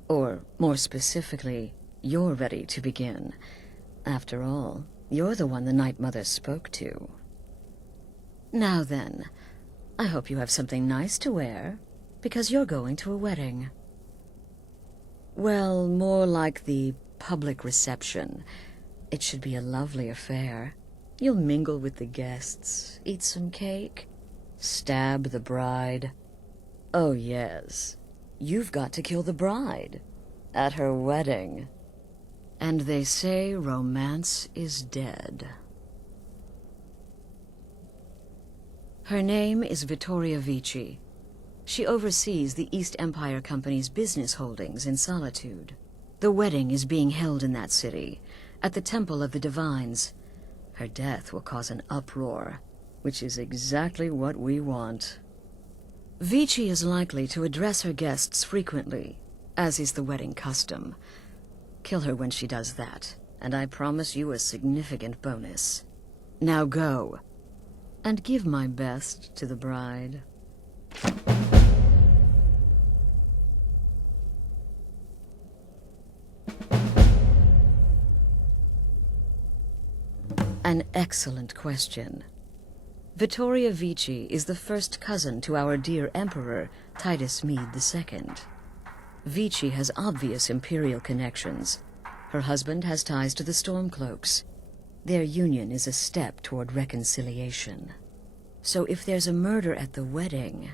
Or, more specifically, you're ready to begin. After all, you're the one the Night Mother spoke to. Now then, I hope you have something nice to wear, because you're going to a wedding. Well, more like the public reception. It should be a lovely affair. You'll mingle with the guests, eat some cake, stab the bride. Oh yes, you've got to kill the bride at her wedding. And they say romance is dead. Her name is Vittoria Vici. She oversees the East Empire Company's business holdings in Solitude. The wedding is being held in that city, at the Temple of the Divines. Her death will cause an uproar, which is exactly what we want. Vici is likely to address her guests frequently, as is the wedding custom. Kill her when she does that, and I promise you a significant bonus. Now go, and give my best to the bride. An excellent question. Vittoria Vici is the first cousin to our dear Emperor, Titus Mede II. Vici has obvious imperial connections. Her husband has ties to the Stormcloaks. Their union is a step toward reconciliation. So if there's a murder at the wedding,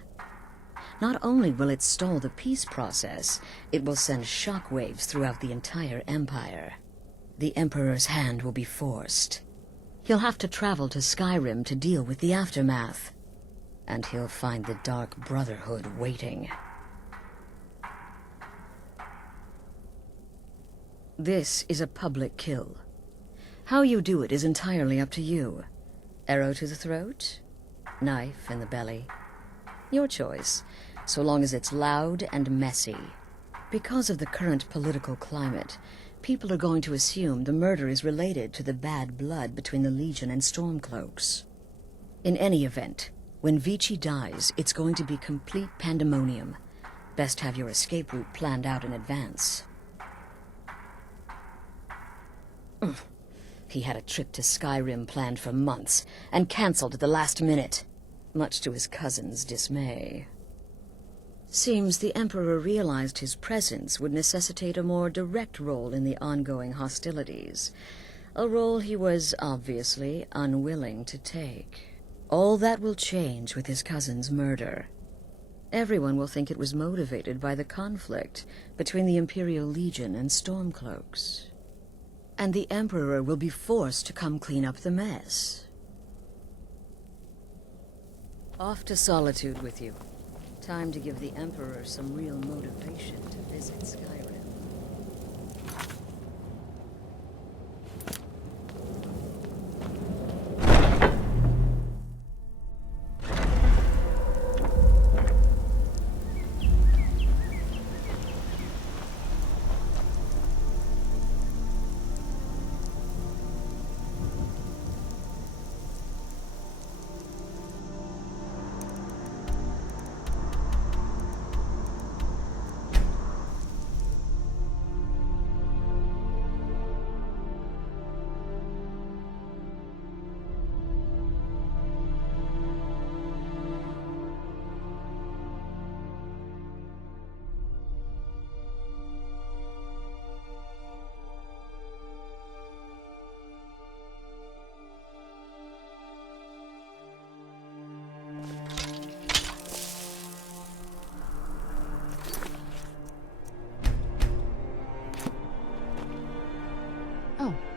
not only will it stall the peace process, it will send shockwaves throughout the entire empire. The Emperor's hand will be forced. He'll have to travel to SKYRIM to deal with the aftermath. And he'll find the Dark Brotherhood waiting. This is a public kill. How you do it is entirely up to you. Arrow to the throat? Knife in the belly? Your choice, so long as it's loud and messy. Because of the current political climate, people are going to assume the murder is related to the bad blood between the Legion and Stormcloaks. In any event, when Vici dies, it's going to be complete pandemonium. Best have your escape route planned out in advance. He had a trip to SKYRIM planned for months, and cancelled at the last minute, much to his cousin's dismay. Seems the Emperor realized his presence would necessitate a more direct role in the ongoing hostilities, a role he was obviously unwilling to take. All that will change with his cousin's murder. Everyone will think it was motivated by the conflict between the Imperial Legion and Stormcloaks. And the Emperor will be forced to come clean up the mess. Off to Solitude with you. Time to give the Emperor some real motivation to visit SKYRIM.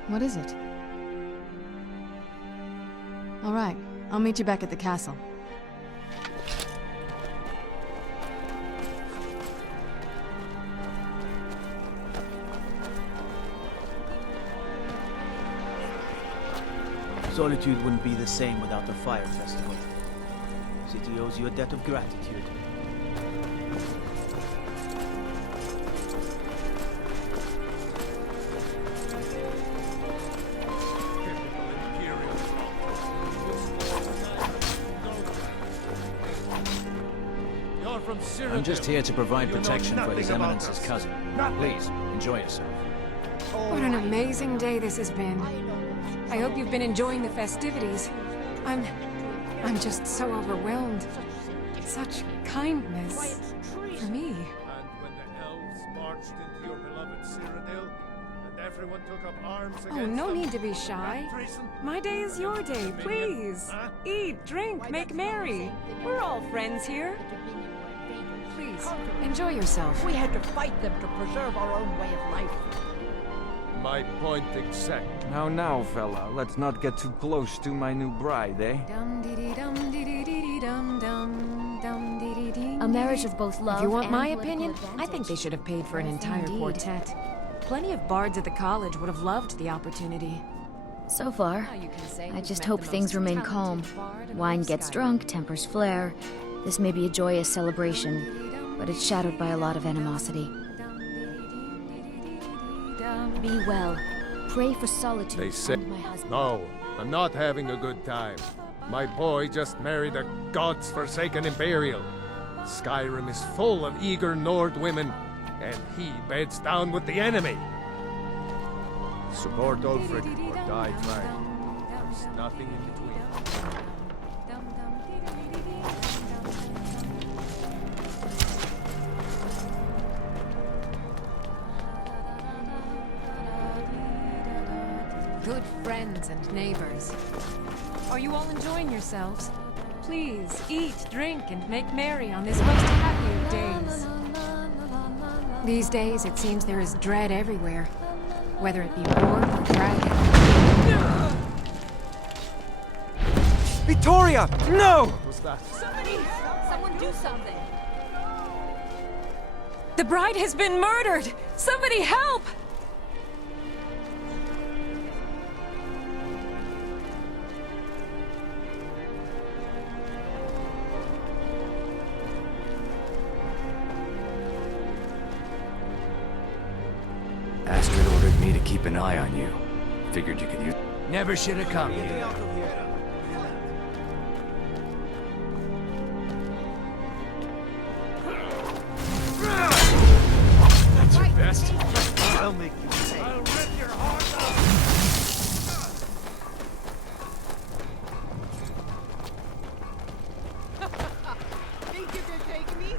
What is it? All right, I'll meet you back at the castle. Solitude wouldn't be the same without the Fire Festival. The city owes you a debt of gratitude. I'm just here to provide protection for His Eminence's cousin. Please, enjoy yourself. What an amazing day this has been. I hope you've been enjoying the festivities. I'm just so overwhelmed. Such kindness for me. And when the elves marched into your beloved Cyrodiil, and everyone took up arms against Oh, no them, need to be shy. My day is your day, please. Eat, drink, make merry. We're all friends here. Please, enjoy yourself. We had to fight them to preserve our own way of life. My point exact. Now, fella, let's not get too close to my new bride, eh? A marriage of both love If you want and my political opinion, advantage. I think they should have paid for an entire Indeed. quartet. Plenty of bards at the college would have loved the opportunity. So far, I just hope things remain calm. Wine gets drunk, tempers flare. This may be a joyous celebration, but it's shadowed by a lot of animosity. Be well. Pray for Solitude They say, and my husband. no, I'm not having a good time. My boy just married a god's-forsaken Imperial. SKYRIM is full of eager Nord women, and he beds down with the enemy. Support Ulfric or die trying. There's nothing in between. Good friends and neighbors. Are you all enjoying yourselves? Please, eat, drink, and make merry on this most happy of days. These days, it seems there is dread everywhere. Whether it be war or dragon. Victoria! No! What was that? Someone do something. The bride has been murdered! Somebody help! keep an eye on you. Figured you could use... Never should have come here. That's your best? I'll make you pay. I'll rip your heart out. Think you can take me?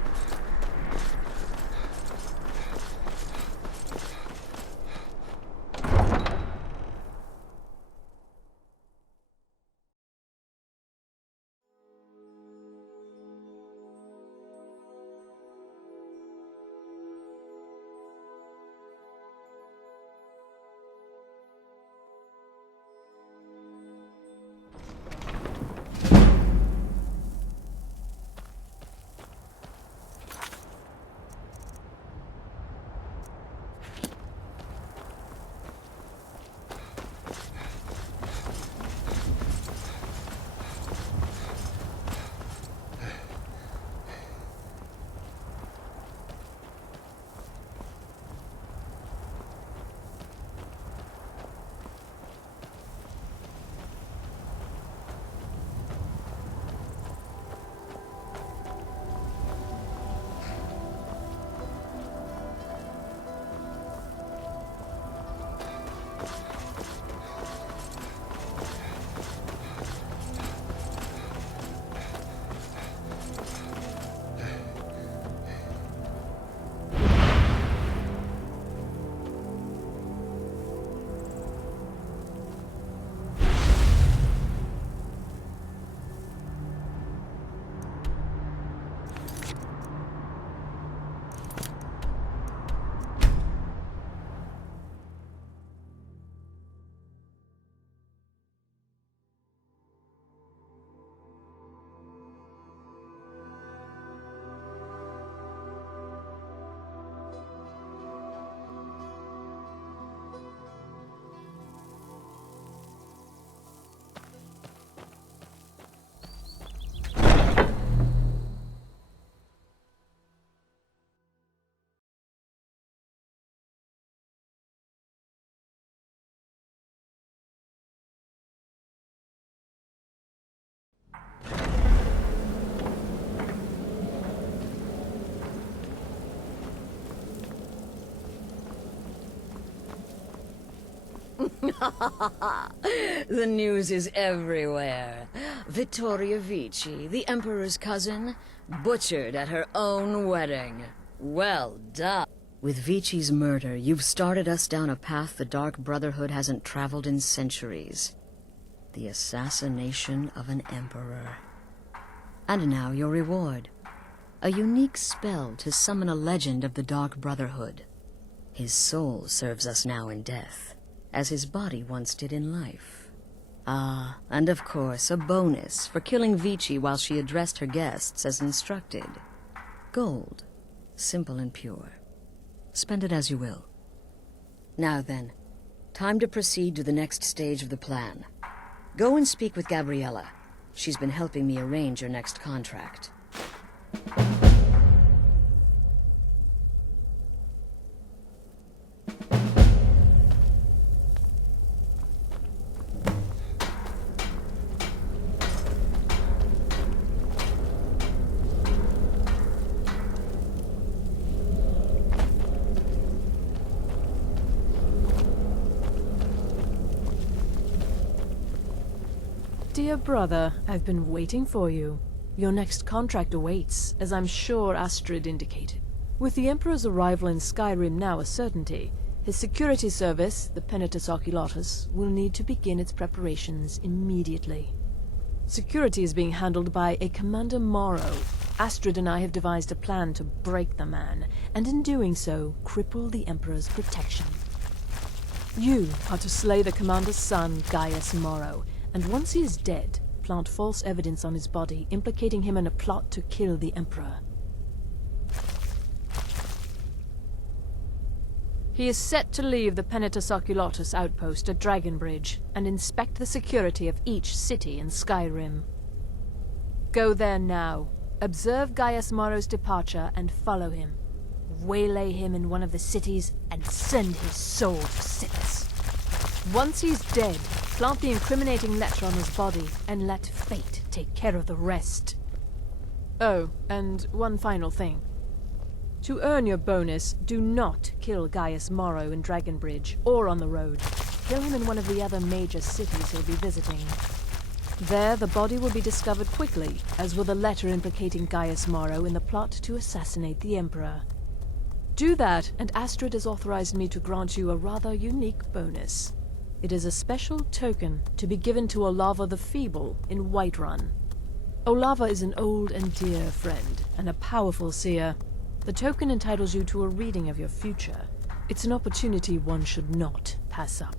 The news is everywhere. Vittoria Vici, the Emperor's cousin, butchered at her own wedding. Well done. With Vici's murder, you've started us down a path the Dark Brotherhood hasn't traveled in centuries. The assassination of an Emperor. And now your reward. A unique spell to summon a legend of the Dark Brotherhood. His soul serves us now in death, as his body once did in life. Ah, and of course, a bonus for killing Vici while she addressed her guests as instructed. Gold. Simple and pure. Spend it as you will. Now then, time to proceed to the next stage of the plan. Go and speak with Gabriella. She's been helping me arrange your next contract. Dear brother, I've been waiting for you. Your next contract awaits, as I'm sure Astrid indicated. With the Emperor's arrival in Skyrim now a certainty, his security service, the Penitus Oculatus, will need to begin its preparations immediately. Security is being handled by a Commander Morrow. Astrid and I have devised a plan to break the man, and in doing so, cripple the Emperor's protection. You are to slay the Commander's son, Gaius Morrow, and once he is dead, plant false evidence on his body, implicating him in a plot to kill the Emperor. He is set to leave the Penitus Oculatus outpost at Dragonbridge and inspect the security of each city in Skyrim. Go there now, observe Gaius Morrow's departure and follow him. Waylay him in one of the cities and send his soul to Sithis. Once he's dead, plant the incriminating letter on his body and let fate take care of the rest. Oh, and one final thing. To earn your bonus, do not kill Gaius Morrow in Dragonbridge or on the road. Kill him in one of the other major cities he'll be visiting. There, the body will be discovered quickly, as will the letter implicating Gaius Morrow in the plot to assassinate the Emperor. Do that, and Astrid has authorized me to grant you a rather unique bonus. It is a special token to be given to Olava the Feeble in Whiterun. Olava is an old and dear friend, and a powerful seer. The token entitles you to a reading of your future. It's an opportunity one should not pass up.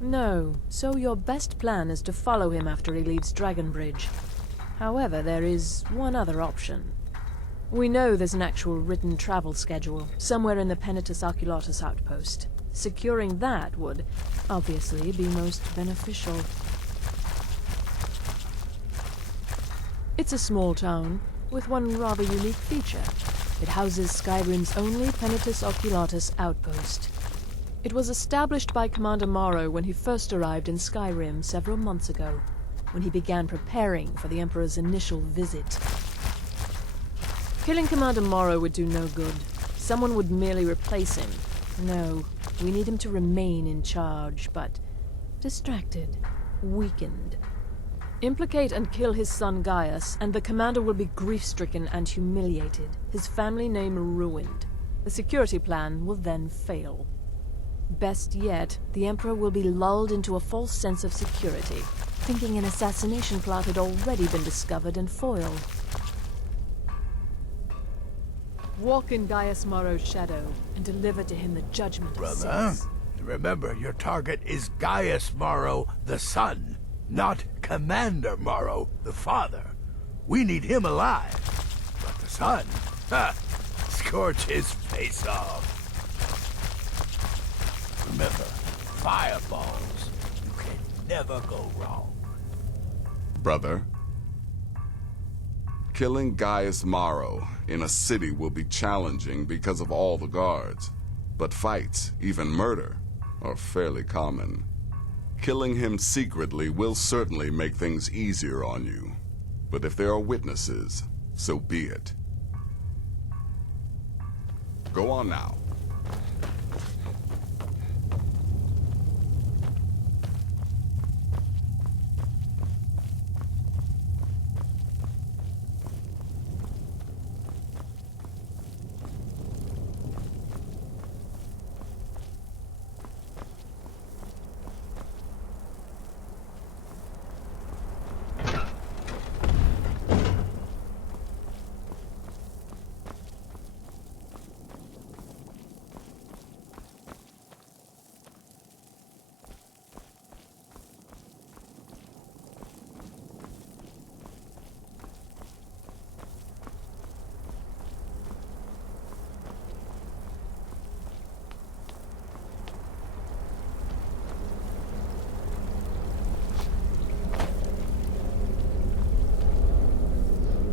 No, so your best plan is to follow him after he leaves Dragonbridge. However, there is one other option. We know there's an actual written travel schedule, somewhere in the Penitus Oculatus outpost. Securing that would, obviously, be most beneficial. It's a small town, with one rather unique feature. It houses Skyrim's only Penitus Oculatus outpost. It was established by Commander Morrow when he first arrived in Skyrim several months ago, when he began preparing for the Emperor's initial visit. Killing Commander Morrow would do no good. Someone would merely replace him. No, we need him to remain in charge, but distracted, weakened. Implicate and kill his son Gaius, and the commander will be grief-stricken and humiliated, his family name ruined. The security plan will then fail. Best yet, the Emperor will be lulled into a false sense of security, thinking an assassination plot had already been discovered and foiled. Walk in Gaius Morrow's shadow, and deliver to him the judgment of Brother, sins. remember your target is Gaius Morrow, the son, not Commander Morrow, the father. We need him alive. But the son, scorch his face off. Remember, fireballs. You can never go wrong. Brother, killing Gaius Morrow in a city will be challenging because of all the guards. But fights, even murder, are fairly common. Killing him secretly will certainly make things easier on you. But if there are witnesses, so be it. Go on now.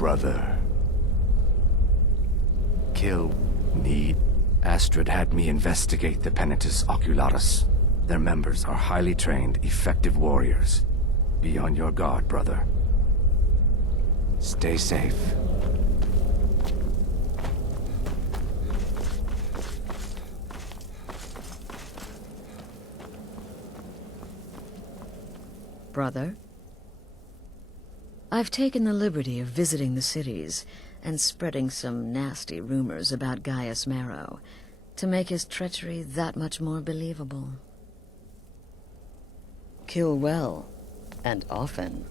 Brother. Kill. Need. Astrid had me investigate the Penitus Oculatus. Their members are highly trained, effective warriors. Be on your guard, brother. Stay safe. Brother? I've taken the liberty of visiting the cities and spreading some nasty rumors about Gaius Morrow to make his treachery that much more believable. Kill well, and often.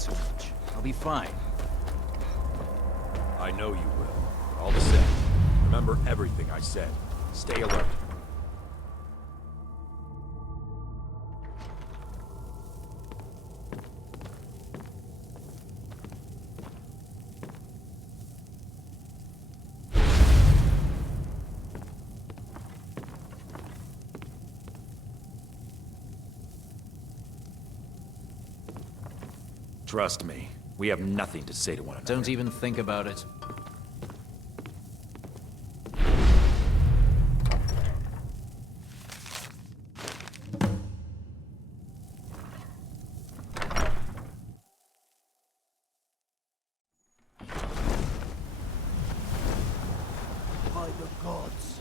so much. I'll be fine. I know you will. But all the same, remember everything I said. Stay alert. Trust me, we have nothing to say to one another. Don't even think about it. By the gods.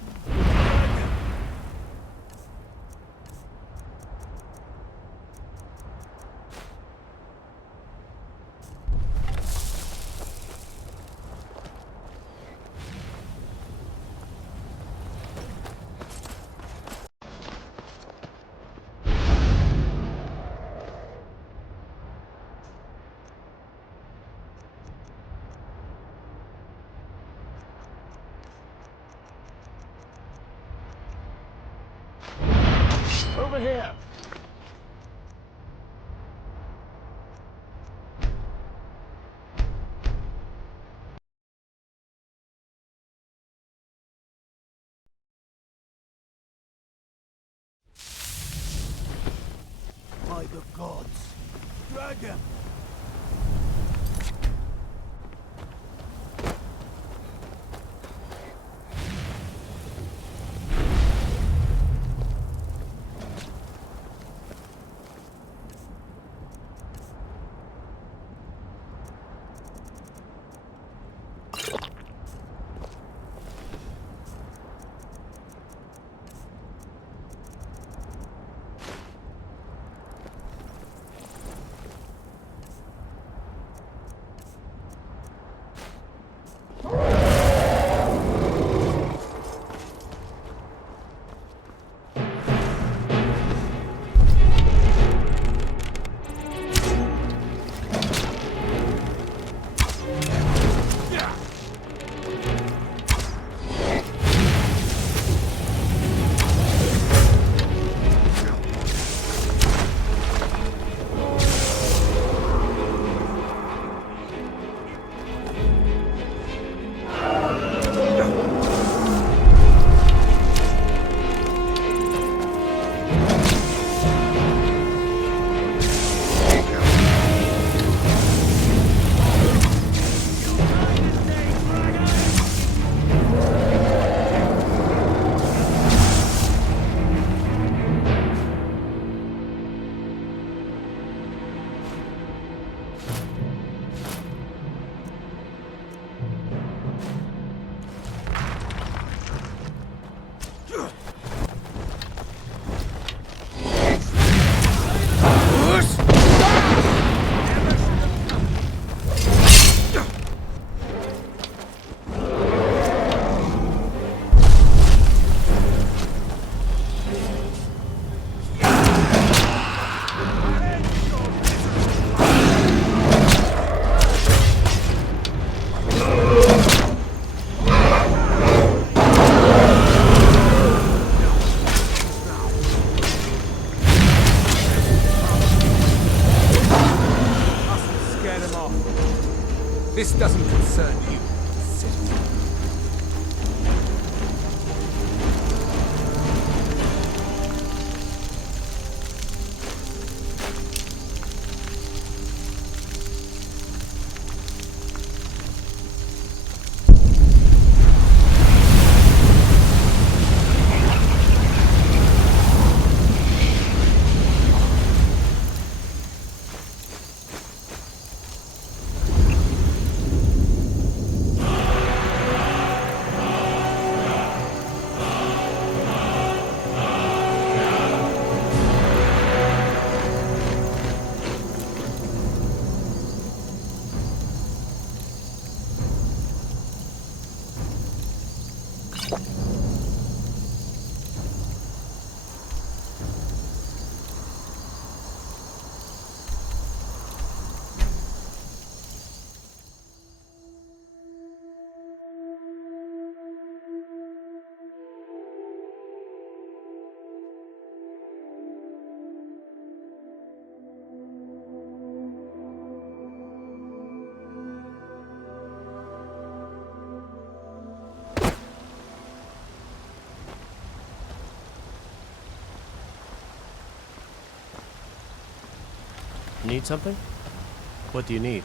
Over here! By the gods! Dragon! Need something? What do you need?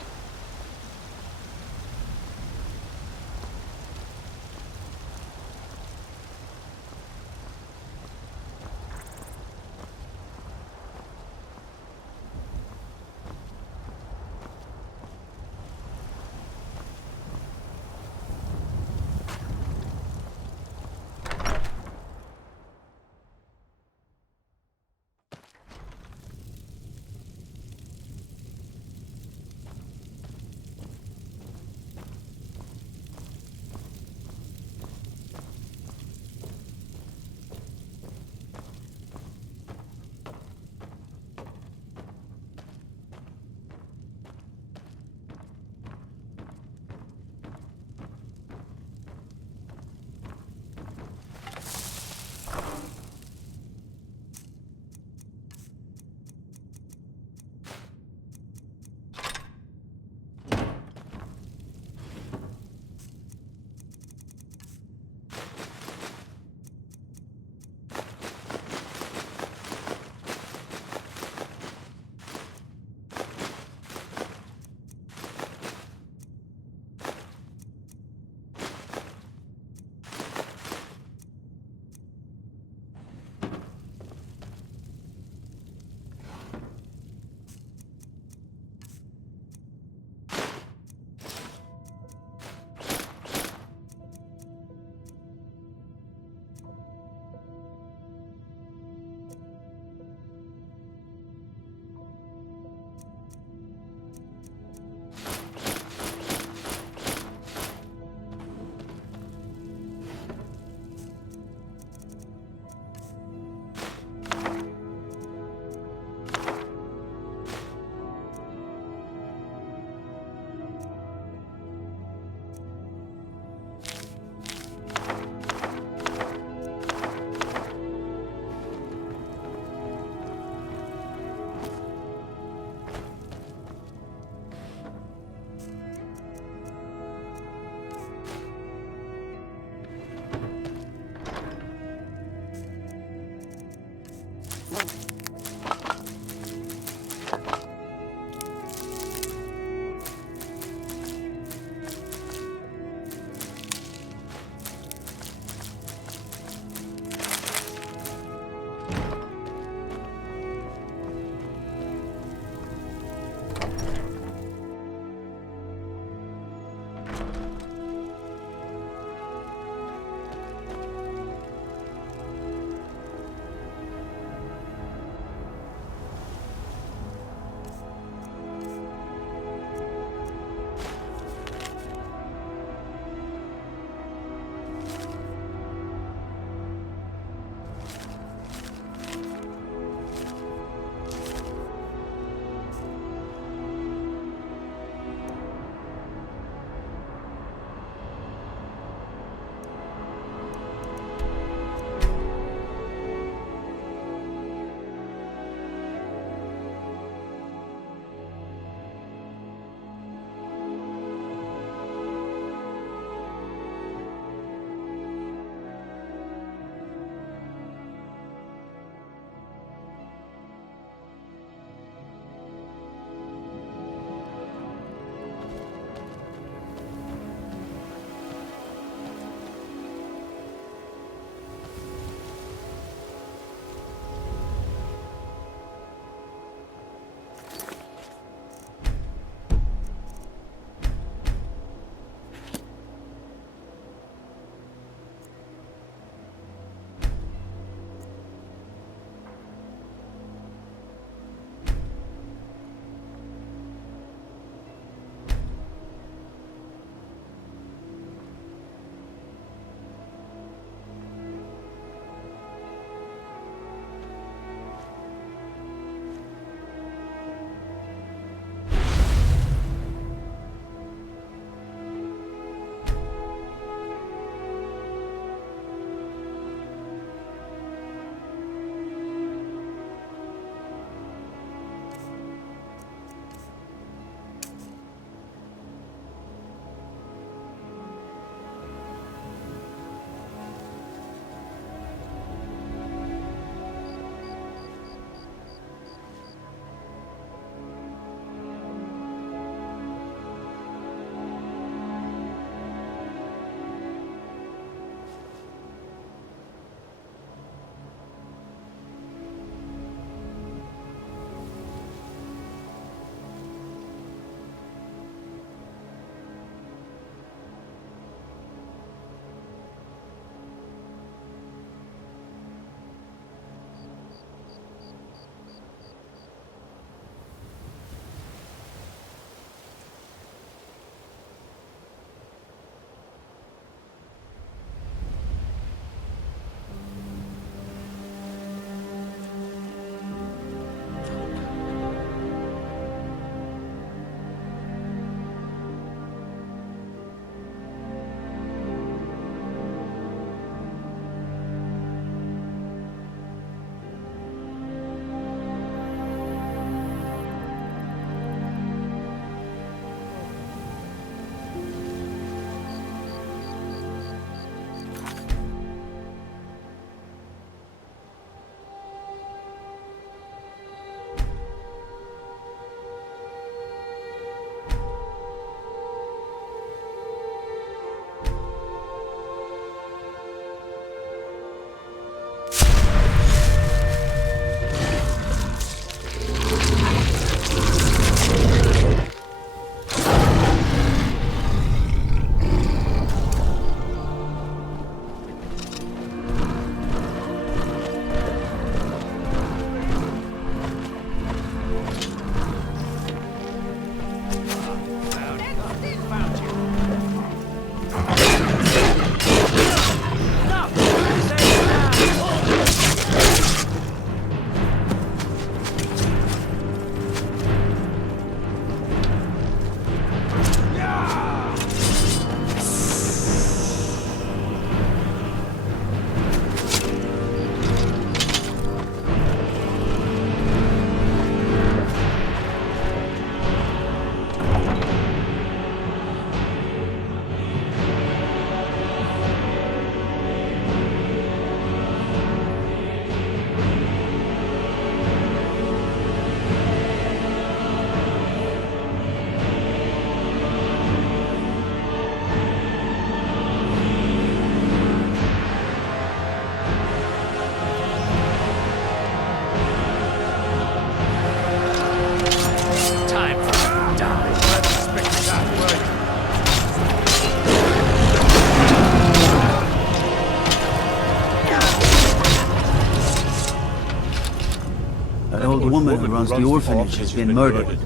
old woman who runs the orphanage has been murdered.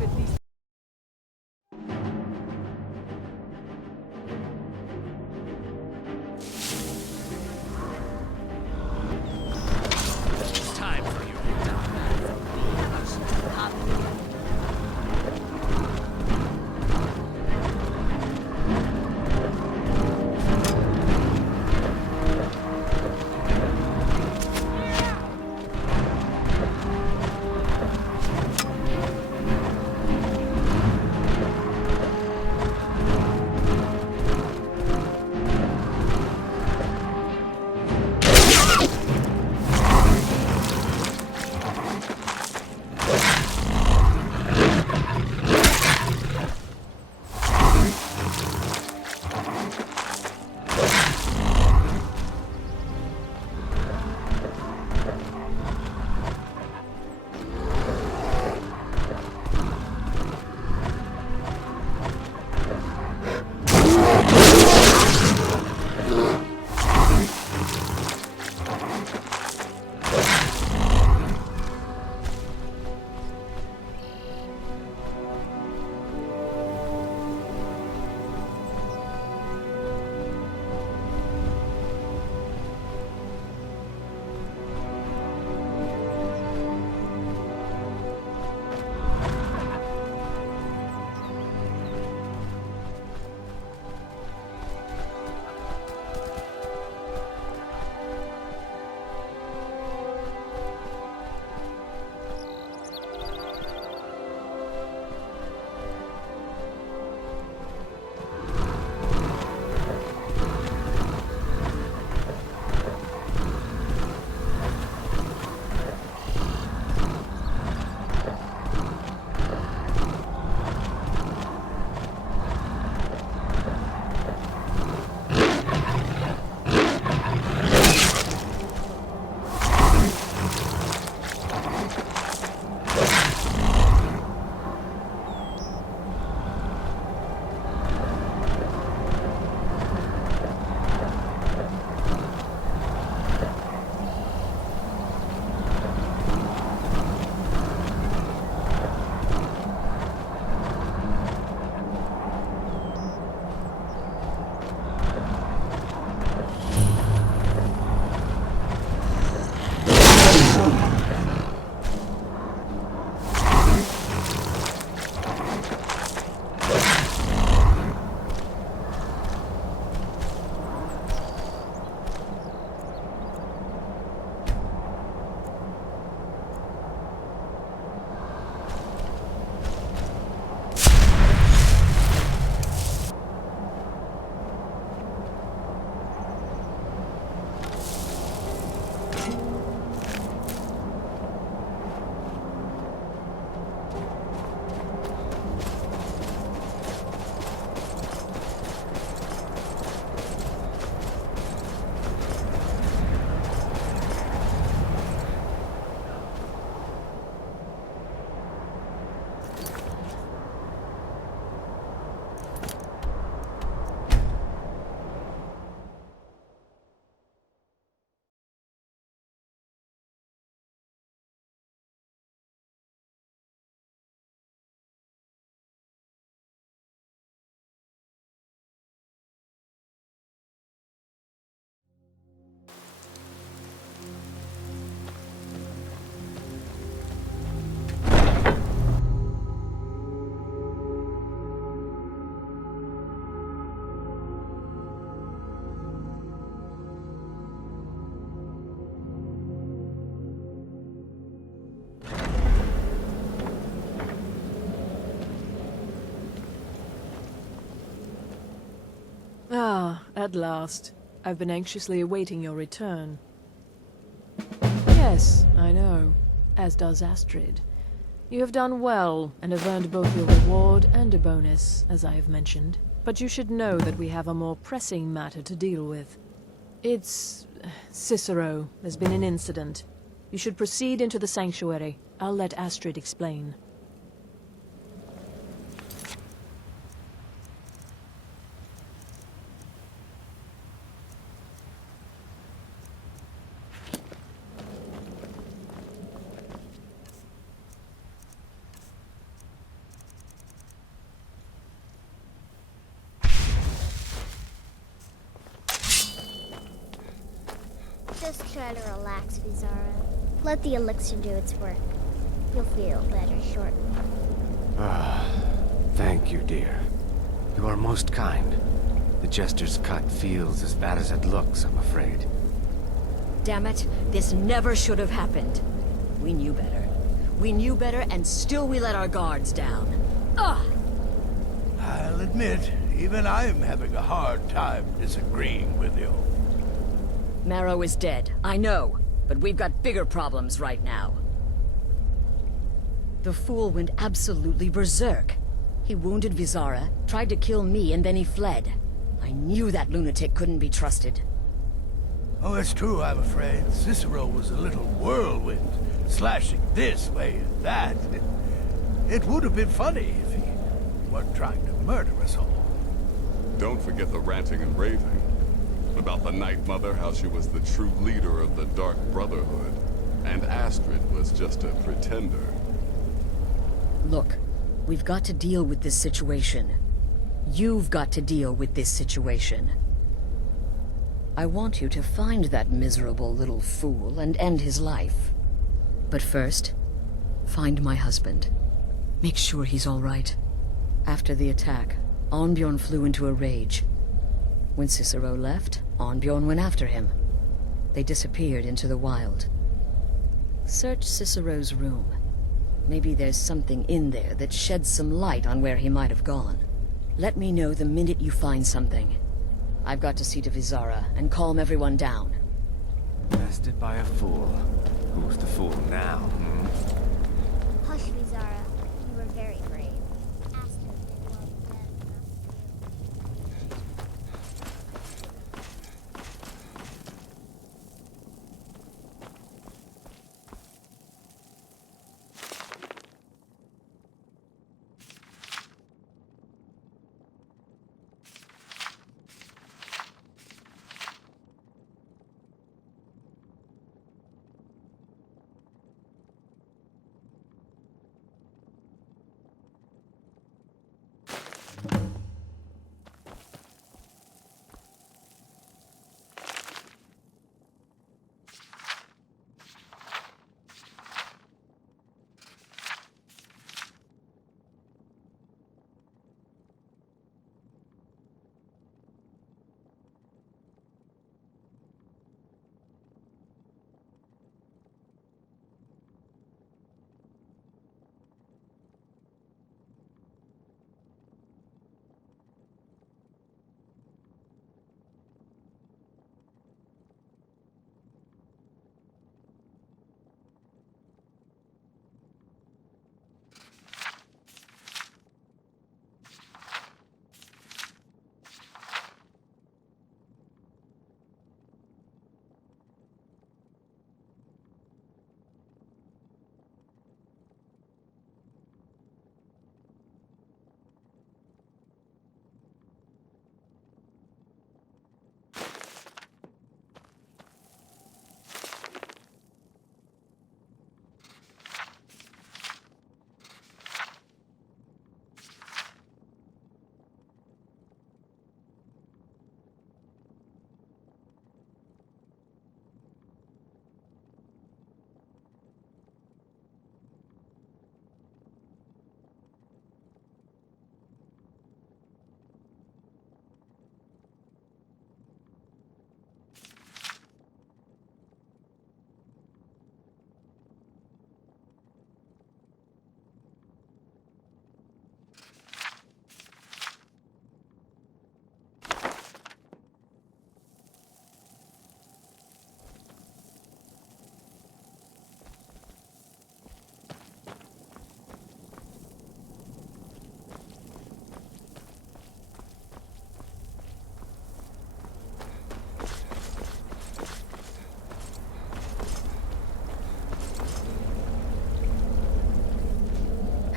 Ah, at last. I've been anxiously awaiting your return. Yes, I know. As does Astrid. You have done well, and have earned both your reward and a bonus, as I have mentioned. But you should know that we have a more pressing matter to deal with. It's... Cicero. There's been an incident. You should proceed into the sanctuary. I'll let Astrid explain. Just try to relax, Vizara. Let the elixir do its work. You'll feel better shortly. Thank you, dear. You are most kind. The Jester's cut feels as bad as it looks, I'm afraid. Damn it, this never should have happened. We knew better. We knew better, and still we let our guards down. Ugh! I'll admit, even I'm having a hard time disagreeing with you. Marrow is dead, I know, but we've got bigger problems right now. The fool went absolutely berserk. He wounded Vizara, tried to kill me, and then he fled. I knew that lunatic couldn't be trusted. Oh, it's true, I'm afraid. Cicero was a little whirlwind, slashing this way and that. It would have been funny if he weren't trying to murder us all. Don't forget the ranting and raving. About the Night Mother, how she was the true leader of the Dark Brotherhood, and Astrid was just a pretender. Look, we've got to deal with this situation. You've got to deal with this situation. I want you to find that miserable little fool and end his life. But first, find my husband. Make sure he's all right. After the attack, Arnbjorn flew into a rage. When Cicero left, Arnbjorn went after him. They disappeared into the wild. Search Cicero's room. Maybe there's something in there that sheds some light on where he might have gone. Let me know the minute you find something. I've got to see to Vizara and calm everyone down. Bested by a fool. Who's the fool now, hmm? Hush, Vizara. You were very brave. Astrid did well dead enough to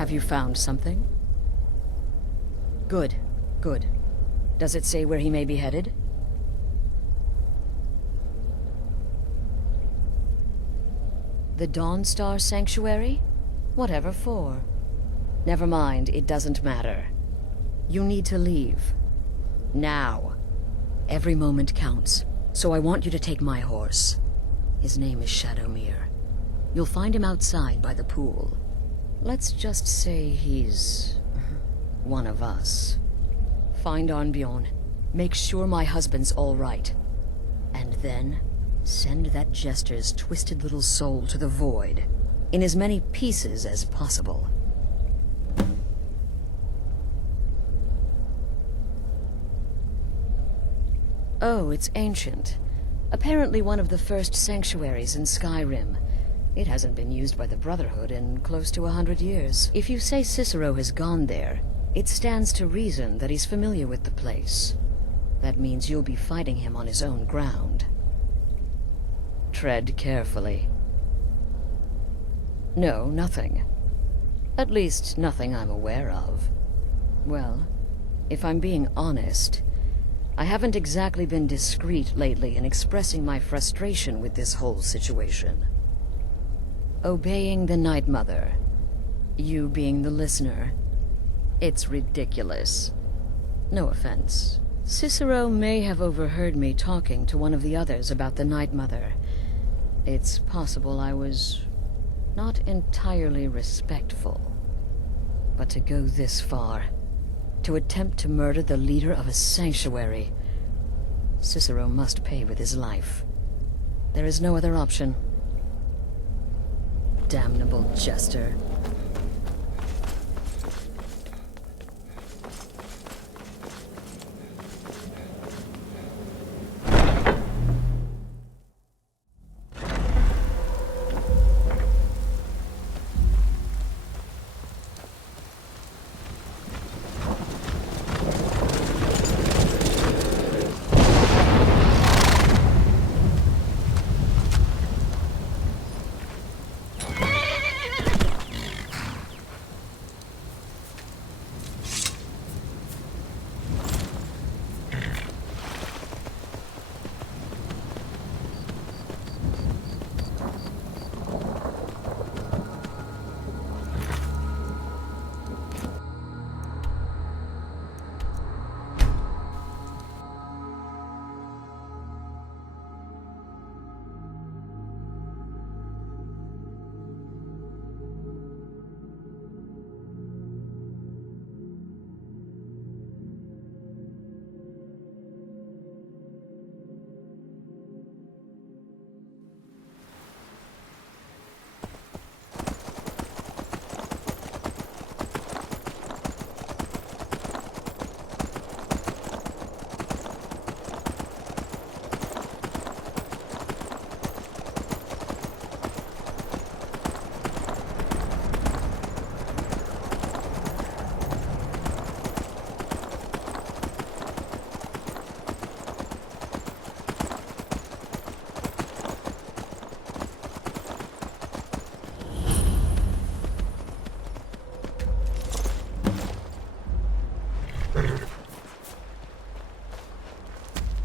Have you found something? Good, good. Does it say where he may be headed? The Dawnstar Sanctuary? Whatever for. Never mind, it doesn't matter. You need to leave. Now. Every moment counts, so I want you to take my horse. His name is Shadowmere. You'll find him outside by the pool. Let's just say he's one of us. Find Arnbjorn. Make sure my husband's all right. And then send that jester's twisted little soul to the void, in as many pieces as possible. Oh, it's ancient. Apparently one of the first sanctuaries in SKYRIM. It hasn't been used by the Brotherhood in close to 100 years. If you say Cicero has gone there, it stands to reason that he's familiar with the place. That means you'll be fighting him on his own ground. Tread carefully. No, nothing. At least, nothing I'm aware of. Well, if I'm being honest, I haven't exactly been discreet lately in expressing my frustration with this whole situation. Obeying the Night Mother, you being the listener, it's ridiculous. No offense. Cicero may have overheard me talking to one of the others about the Night Mother. It's possible I was not entirely respectful. But to go this far, to attempt to murder the leader of a sanctuary, Cicero must pay with his life. There is no other option. Damnable jester.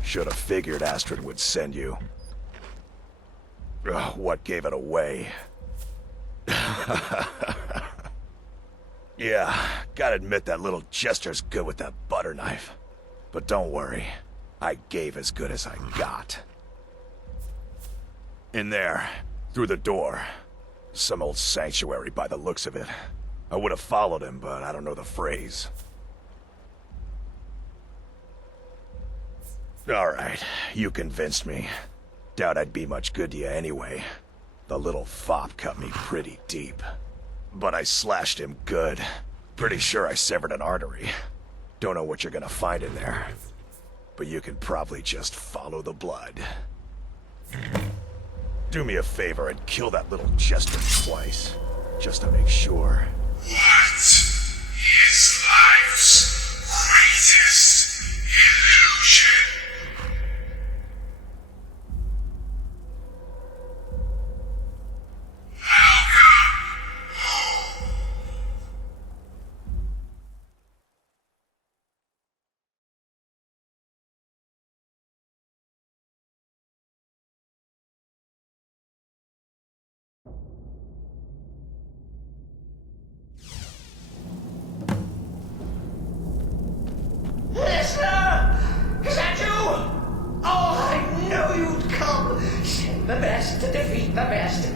Should have figured Astrid would send you. Ugh, what gave it away? Yeah, gotta admit that little jester's good with that butter knife. But don't worry, I gave as good as I got. In there, through the door. Some old sanctuary by the looks of it. I would have followed him, but I don't know the phrase. Alright, you convinced me. Doubt I'd be much good to you anyway. The little fop cut me pretty deep. But I slashed him good. Pretty sure I severed an artery. Don't know what you're gonna find in there. But you can probably just follow the blood. Do me a favor and kill that little jester twice. Just to make sure. What is life's greatest illusion? the best to defeat the best.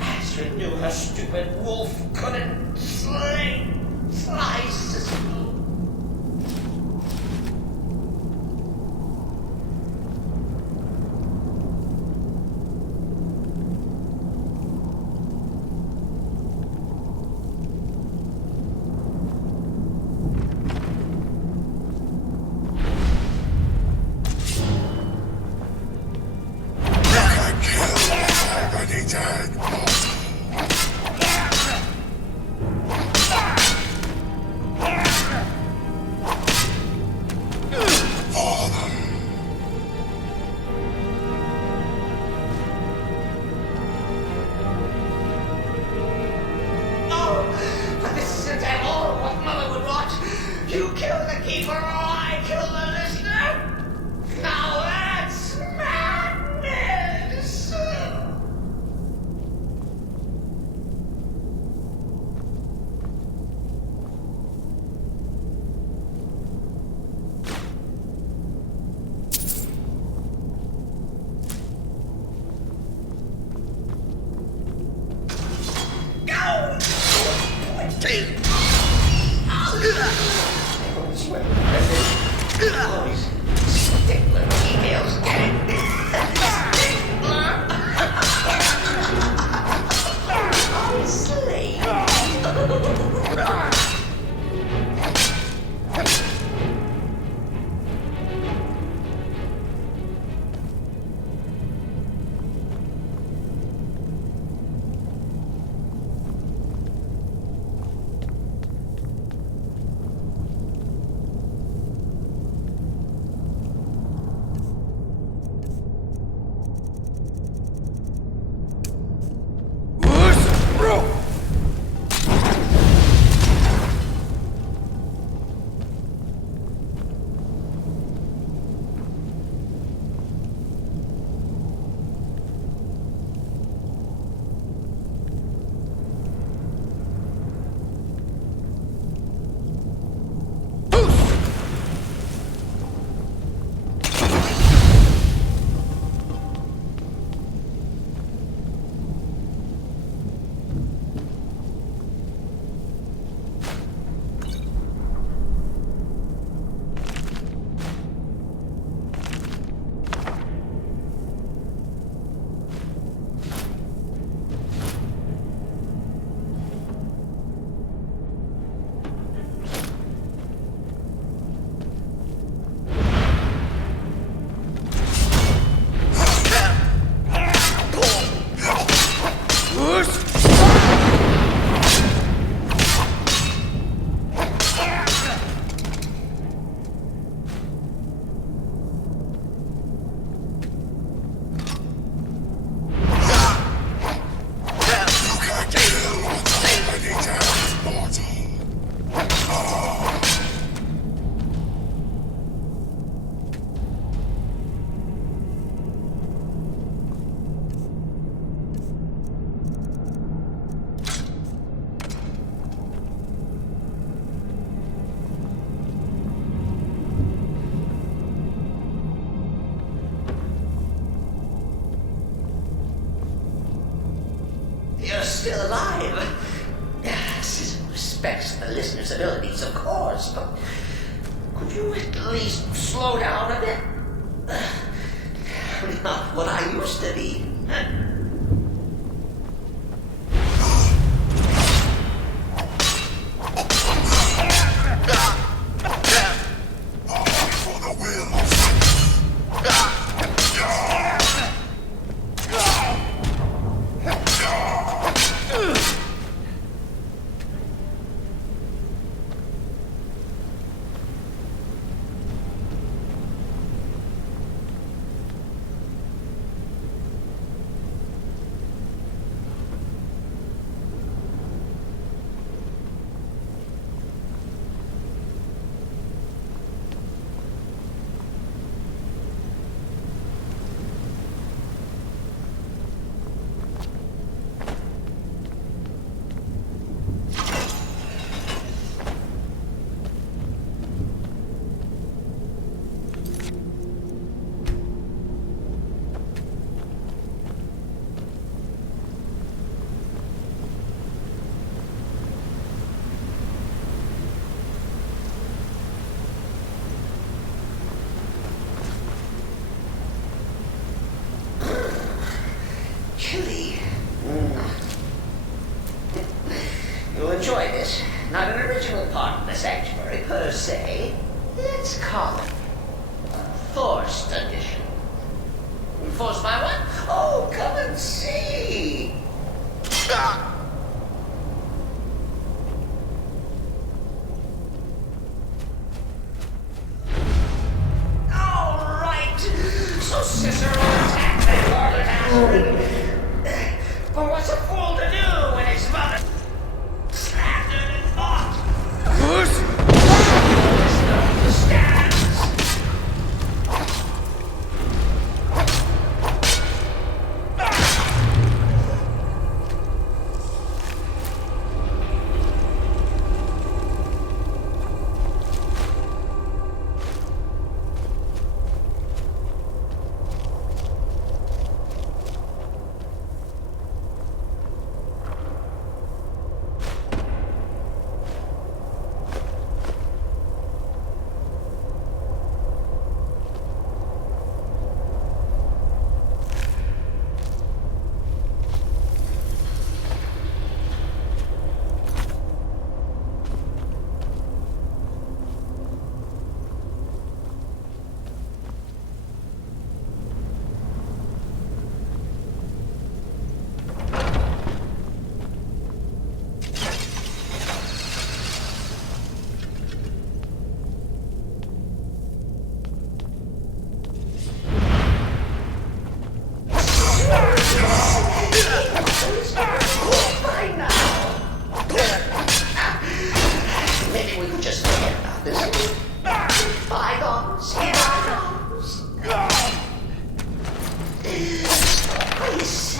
Astrid knew her stupid wolf couldn't slice. You're still alive. Citizen respects the listener's abilities, of course, but could you at least slow down a bit? Not what I used to be. force my what? Oh, come and see. Ah. All right. So Cicero attacked the harlot Astrid. But what's a fool to do when his mother slandered and fought? Maybe we could just forget about this. Bygones, bygones. What do you say?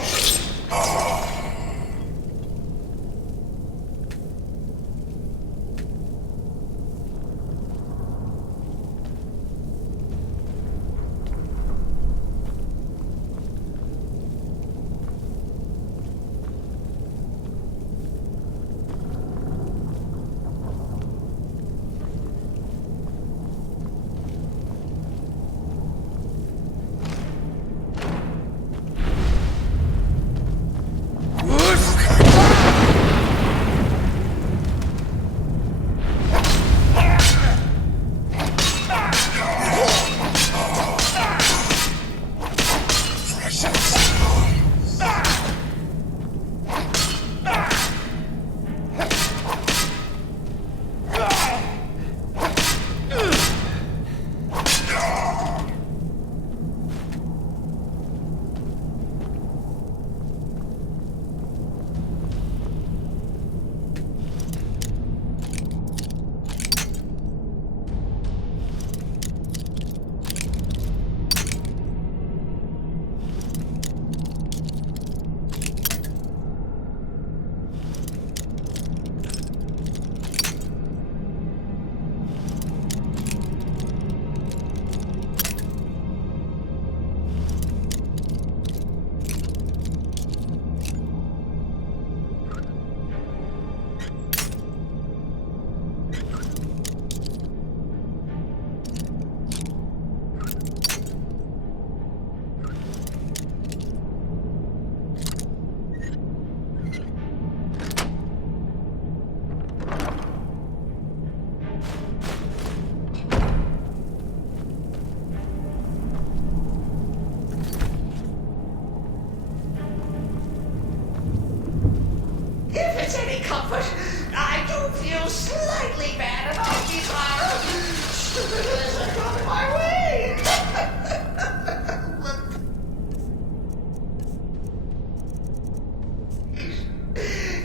If it's any comfort, I do feel slightly bad about these stupid lizard coming my way.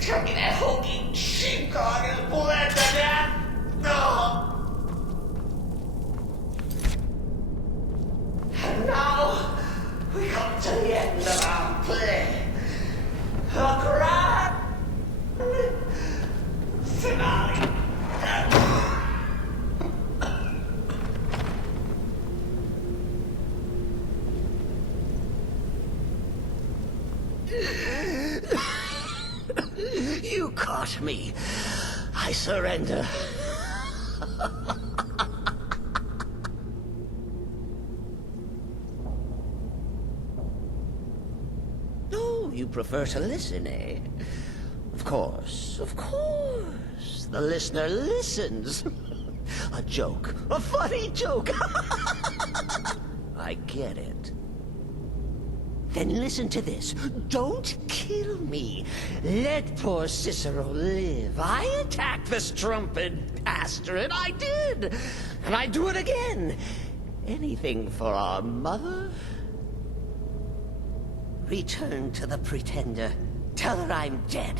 Tell me that hokey sheepdog is bled to death. No. And now we come to the end of our play. A grand finale. You caught me. I surrender. Oh, you prefer to listen, eh? Of course, of course. The listener listens. A joke. A funny joke. I get it. Then listen to this. Don't kill me. Let poor Cicero live. I attacked the strumpet bastard. I did. And I do it again. Anything for our mother? Return to the Pretender. Tell her I'm dead.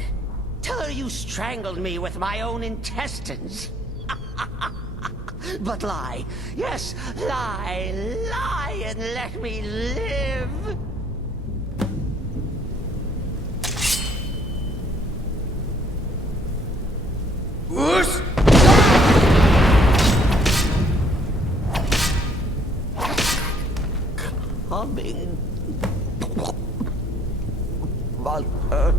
Tell her you strangled me with my own intestines. But lie. Yes, lie. Lie and let me live. Whoosh! Coming. Mother.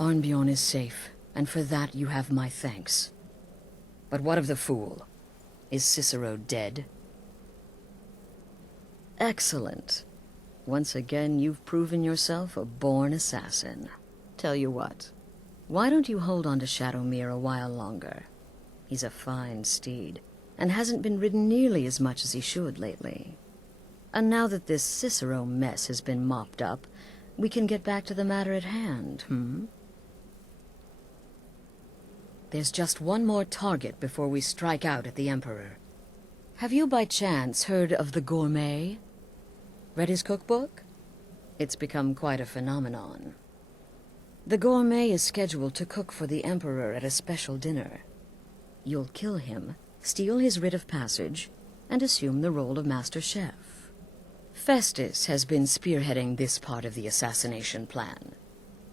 Arnbjorn is safe, and for that you have my thanks. But what of the fool? Is Cicero dead? Excellent. Once again, you've proven yourself a born assassin. Tell you what, why don't you hold on to Shadowmere a while longer? He's a fine steed, and hasn't been ridden nearly as much as he should lately. And now that this Cicero mess has been mopped up, we can get back to the matter at hand, There's just one more target before we strike out at the Emperor. Have you by chance heard of the Gourmet? Read his cookbook? It's become quite a phenomenon. The Gourmet is scheduled to cook for the Emperor at a special dinner. You'll kill him, steal his writ of passage, and assume the role of Master Chef. Festus has been spearheading this part of the assassination plan.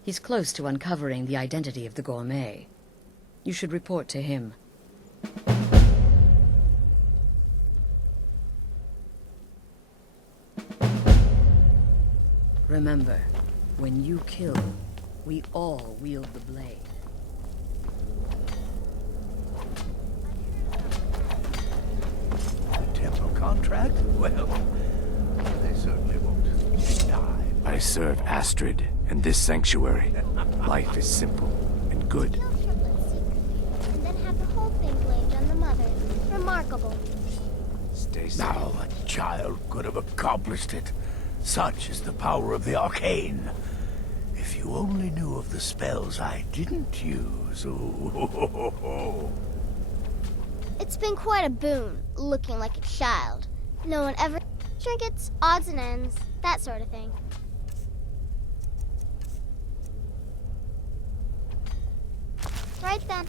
He's close to uncovering the identity of the Gourmet. You should report to him. Remember, when you kill, we all wield the blade. The temple contract? Well, they certainly won't die. I serve Astrid and this sanctuary. Life is simple and good. And then have the whole thing blamed on the mother. Remarkable. Stay safe. Now a child could have accomplished it. Such is the power of the arcane. If you only knew of the spells I didn't use. Oh. It's been quite a boon, looking like a child. No one ever... Trinkets, odds and ends, that sort of thing. Right then.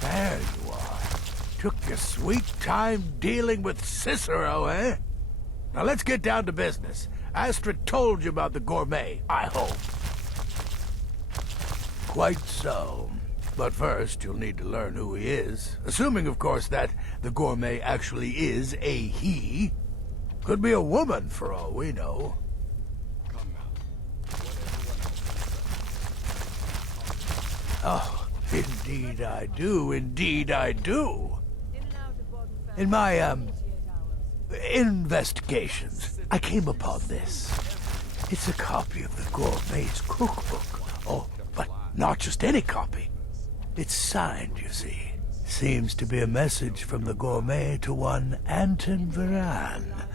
There you are. Took your sweet time dealing with Cicero, eh? Now let's get down to business. Astrid told you about the gourmet, I hope. Quite so. But first, you'll need to learn who he is. Assuming, of course, that the gourmet actually is a he. Could be a woman, for all we know. Oh, indeed I do, indeed I do. In my, investigations, I came upon this. It's a copy of the gourmet's cookbook. Oh, but not just any copy. It's signed, you see. Seems to be a message from the gourmet to one Anton Varan.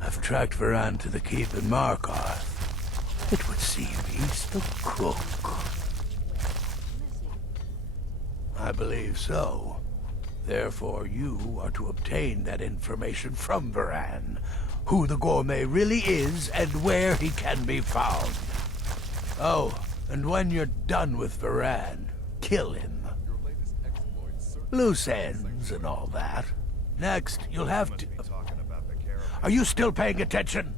I've tracked Varan to the keep in Markarth. It would seem he's the cook. I believe so. Therefore, you are to obtain that information from Varan. Who the gourmet really is and where he can be found. Oh, and when you're done with Varan, kill him. Loose ends and all that. Next, you'll have to... Are you still paying attention?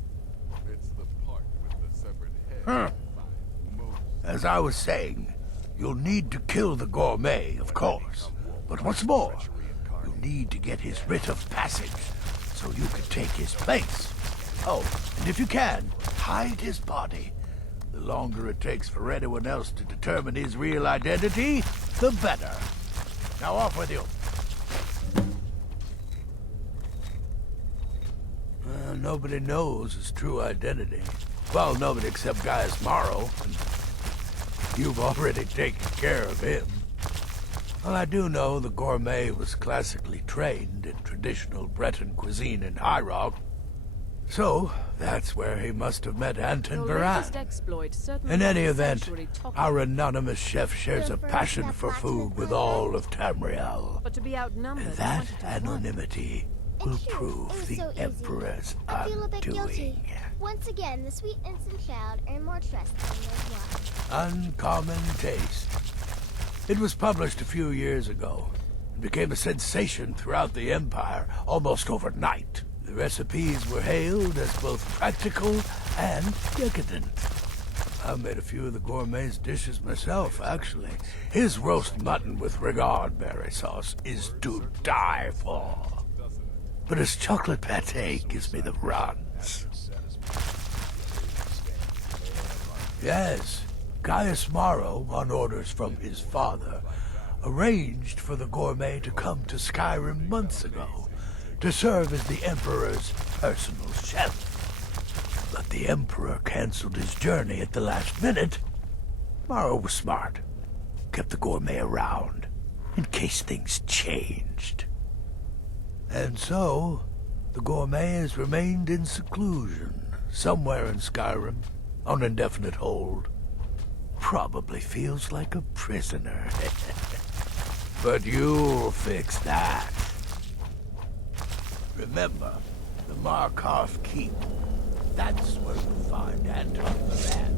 As I was saying, you'll need to kill the gourmet, of course. But what's more, you need to get his writ of passage, so you can take his place. Oh, and if you can, hide his body. The longer it takes for anyone else to determine his real identity, the better. Now off with you. Nobody knows his true identity. Well, nobody except Gaius Morrow. You've already taken care of him. Well, I do know the gourmet was classically trained in traditional Breton cuisine in High Rock. So, that's where he must have met Anton Varan. In any event, our anonymous chef shares a passion for food with all of Tamriel. And that anonymity will prove the Emperor's undoing. Once again, the sweet innocent child earned more trust than his wife. Uncommon taste. It was published a few years ago. It became a sensation throughout the Empire almost overnight. The recipes were hailed as both practical and decadent. I've made a few of the gourmet's dishes myself, actually. His roast mutton with regard berry sauce is to die for. But his chocolate pate gives me the runs. Yes, Gaius Morrow, on orders from his father, arranged for the gourmet to come to Skyrim months ago to serve as the Emperor's personal chef. But the Emperor canceled his journey at the last minute. Morrow was smart. Kept the gourmet around, in case things changed. And so, the gourmet has remained in seclusion, somewhere in Skyrim, on indefinite hold. Probably feels like a prisoner. But you'll fix that. Remember, the Markarth Keep. That's where you'll find Anton Varan.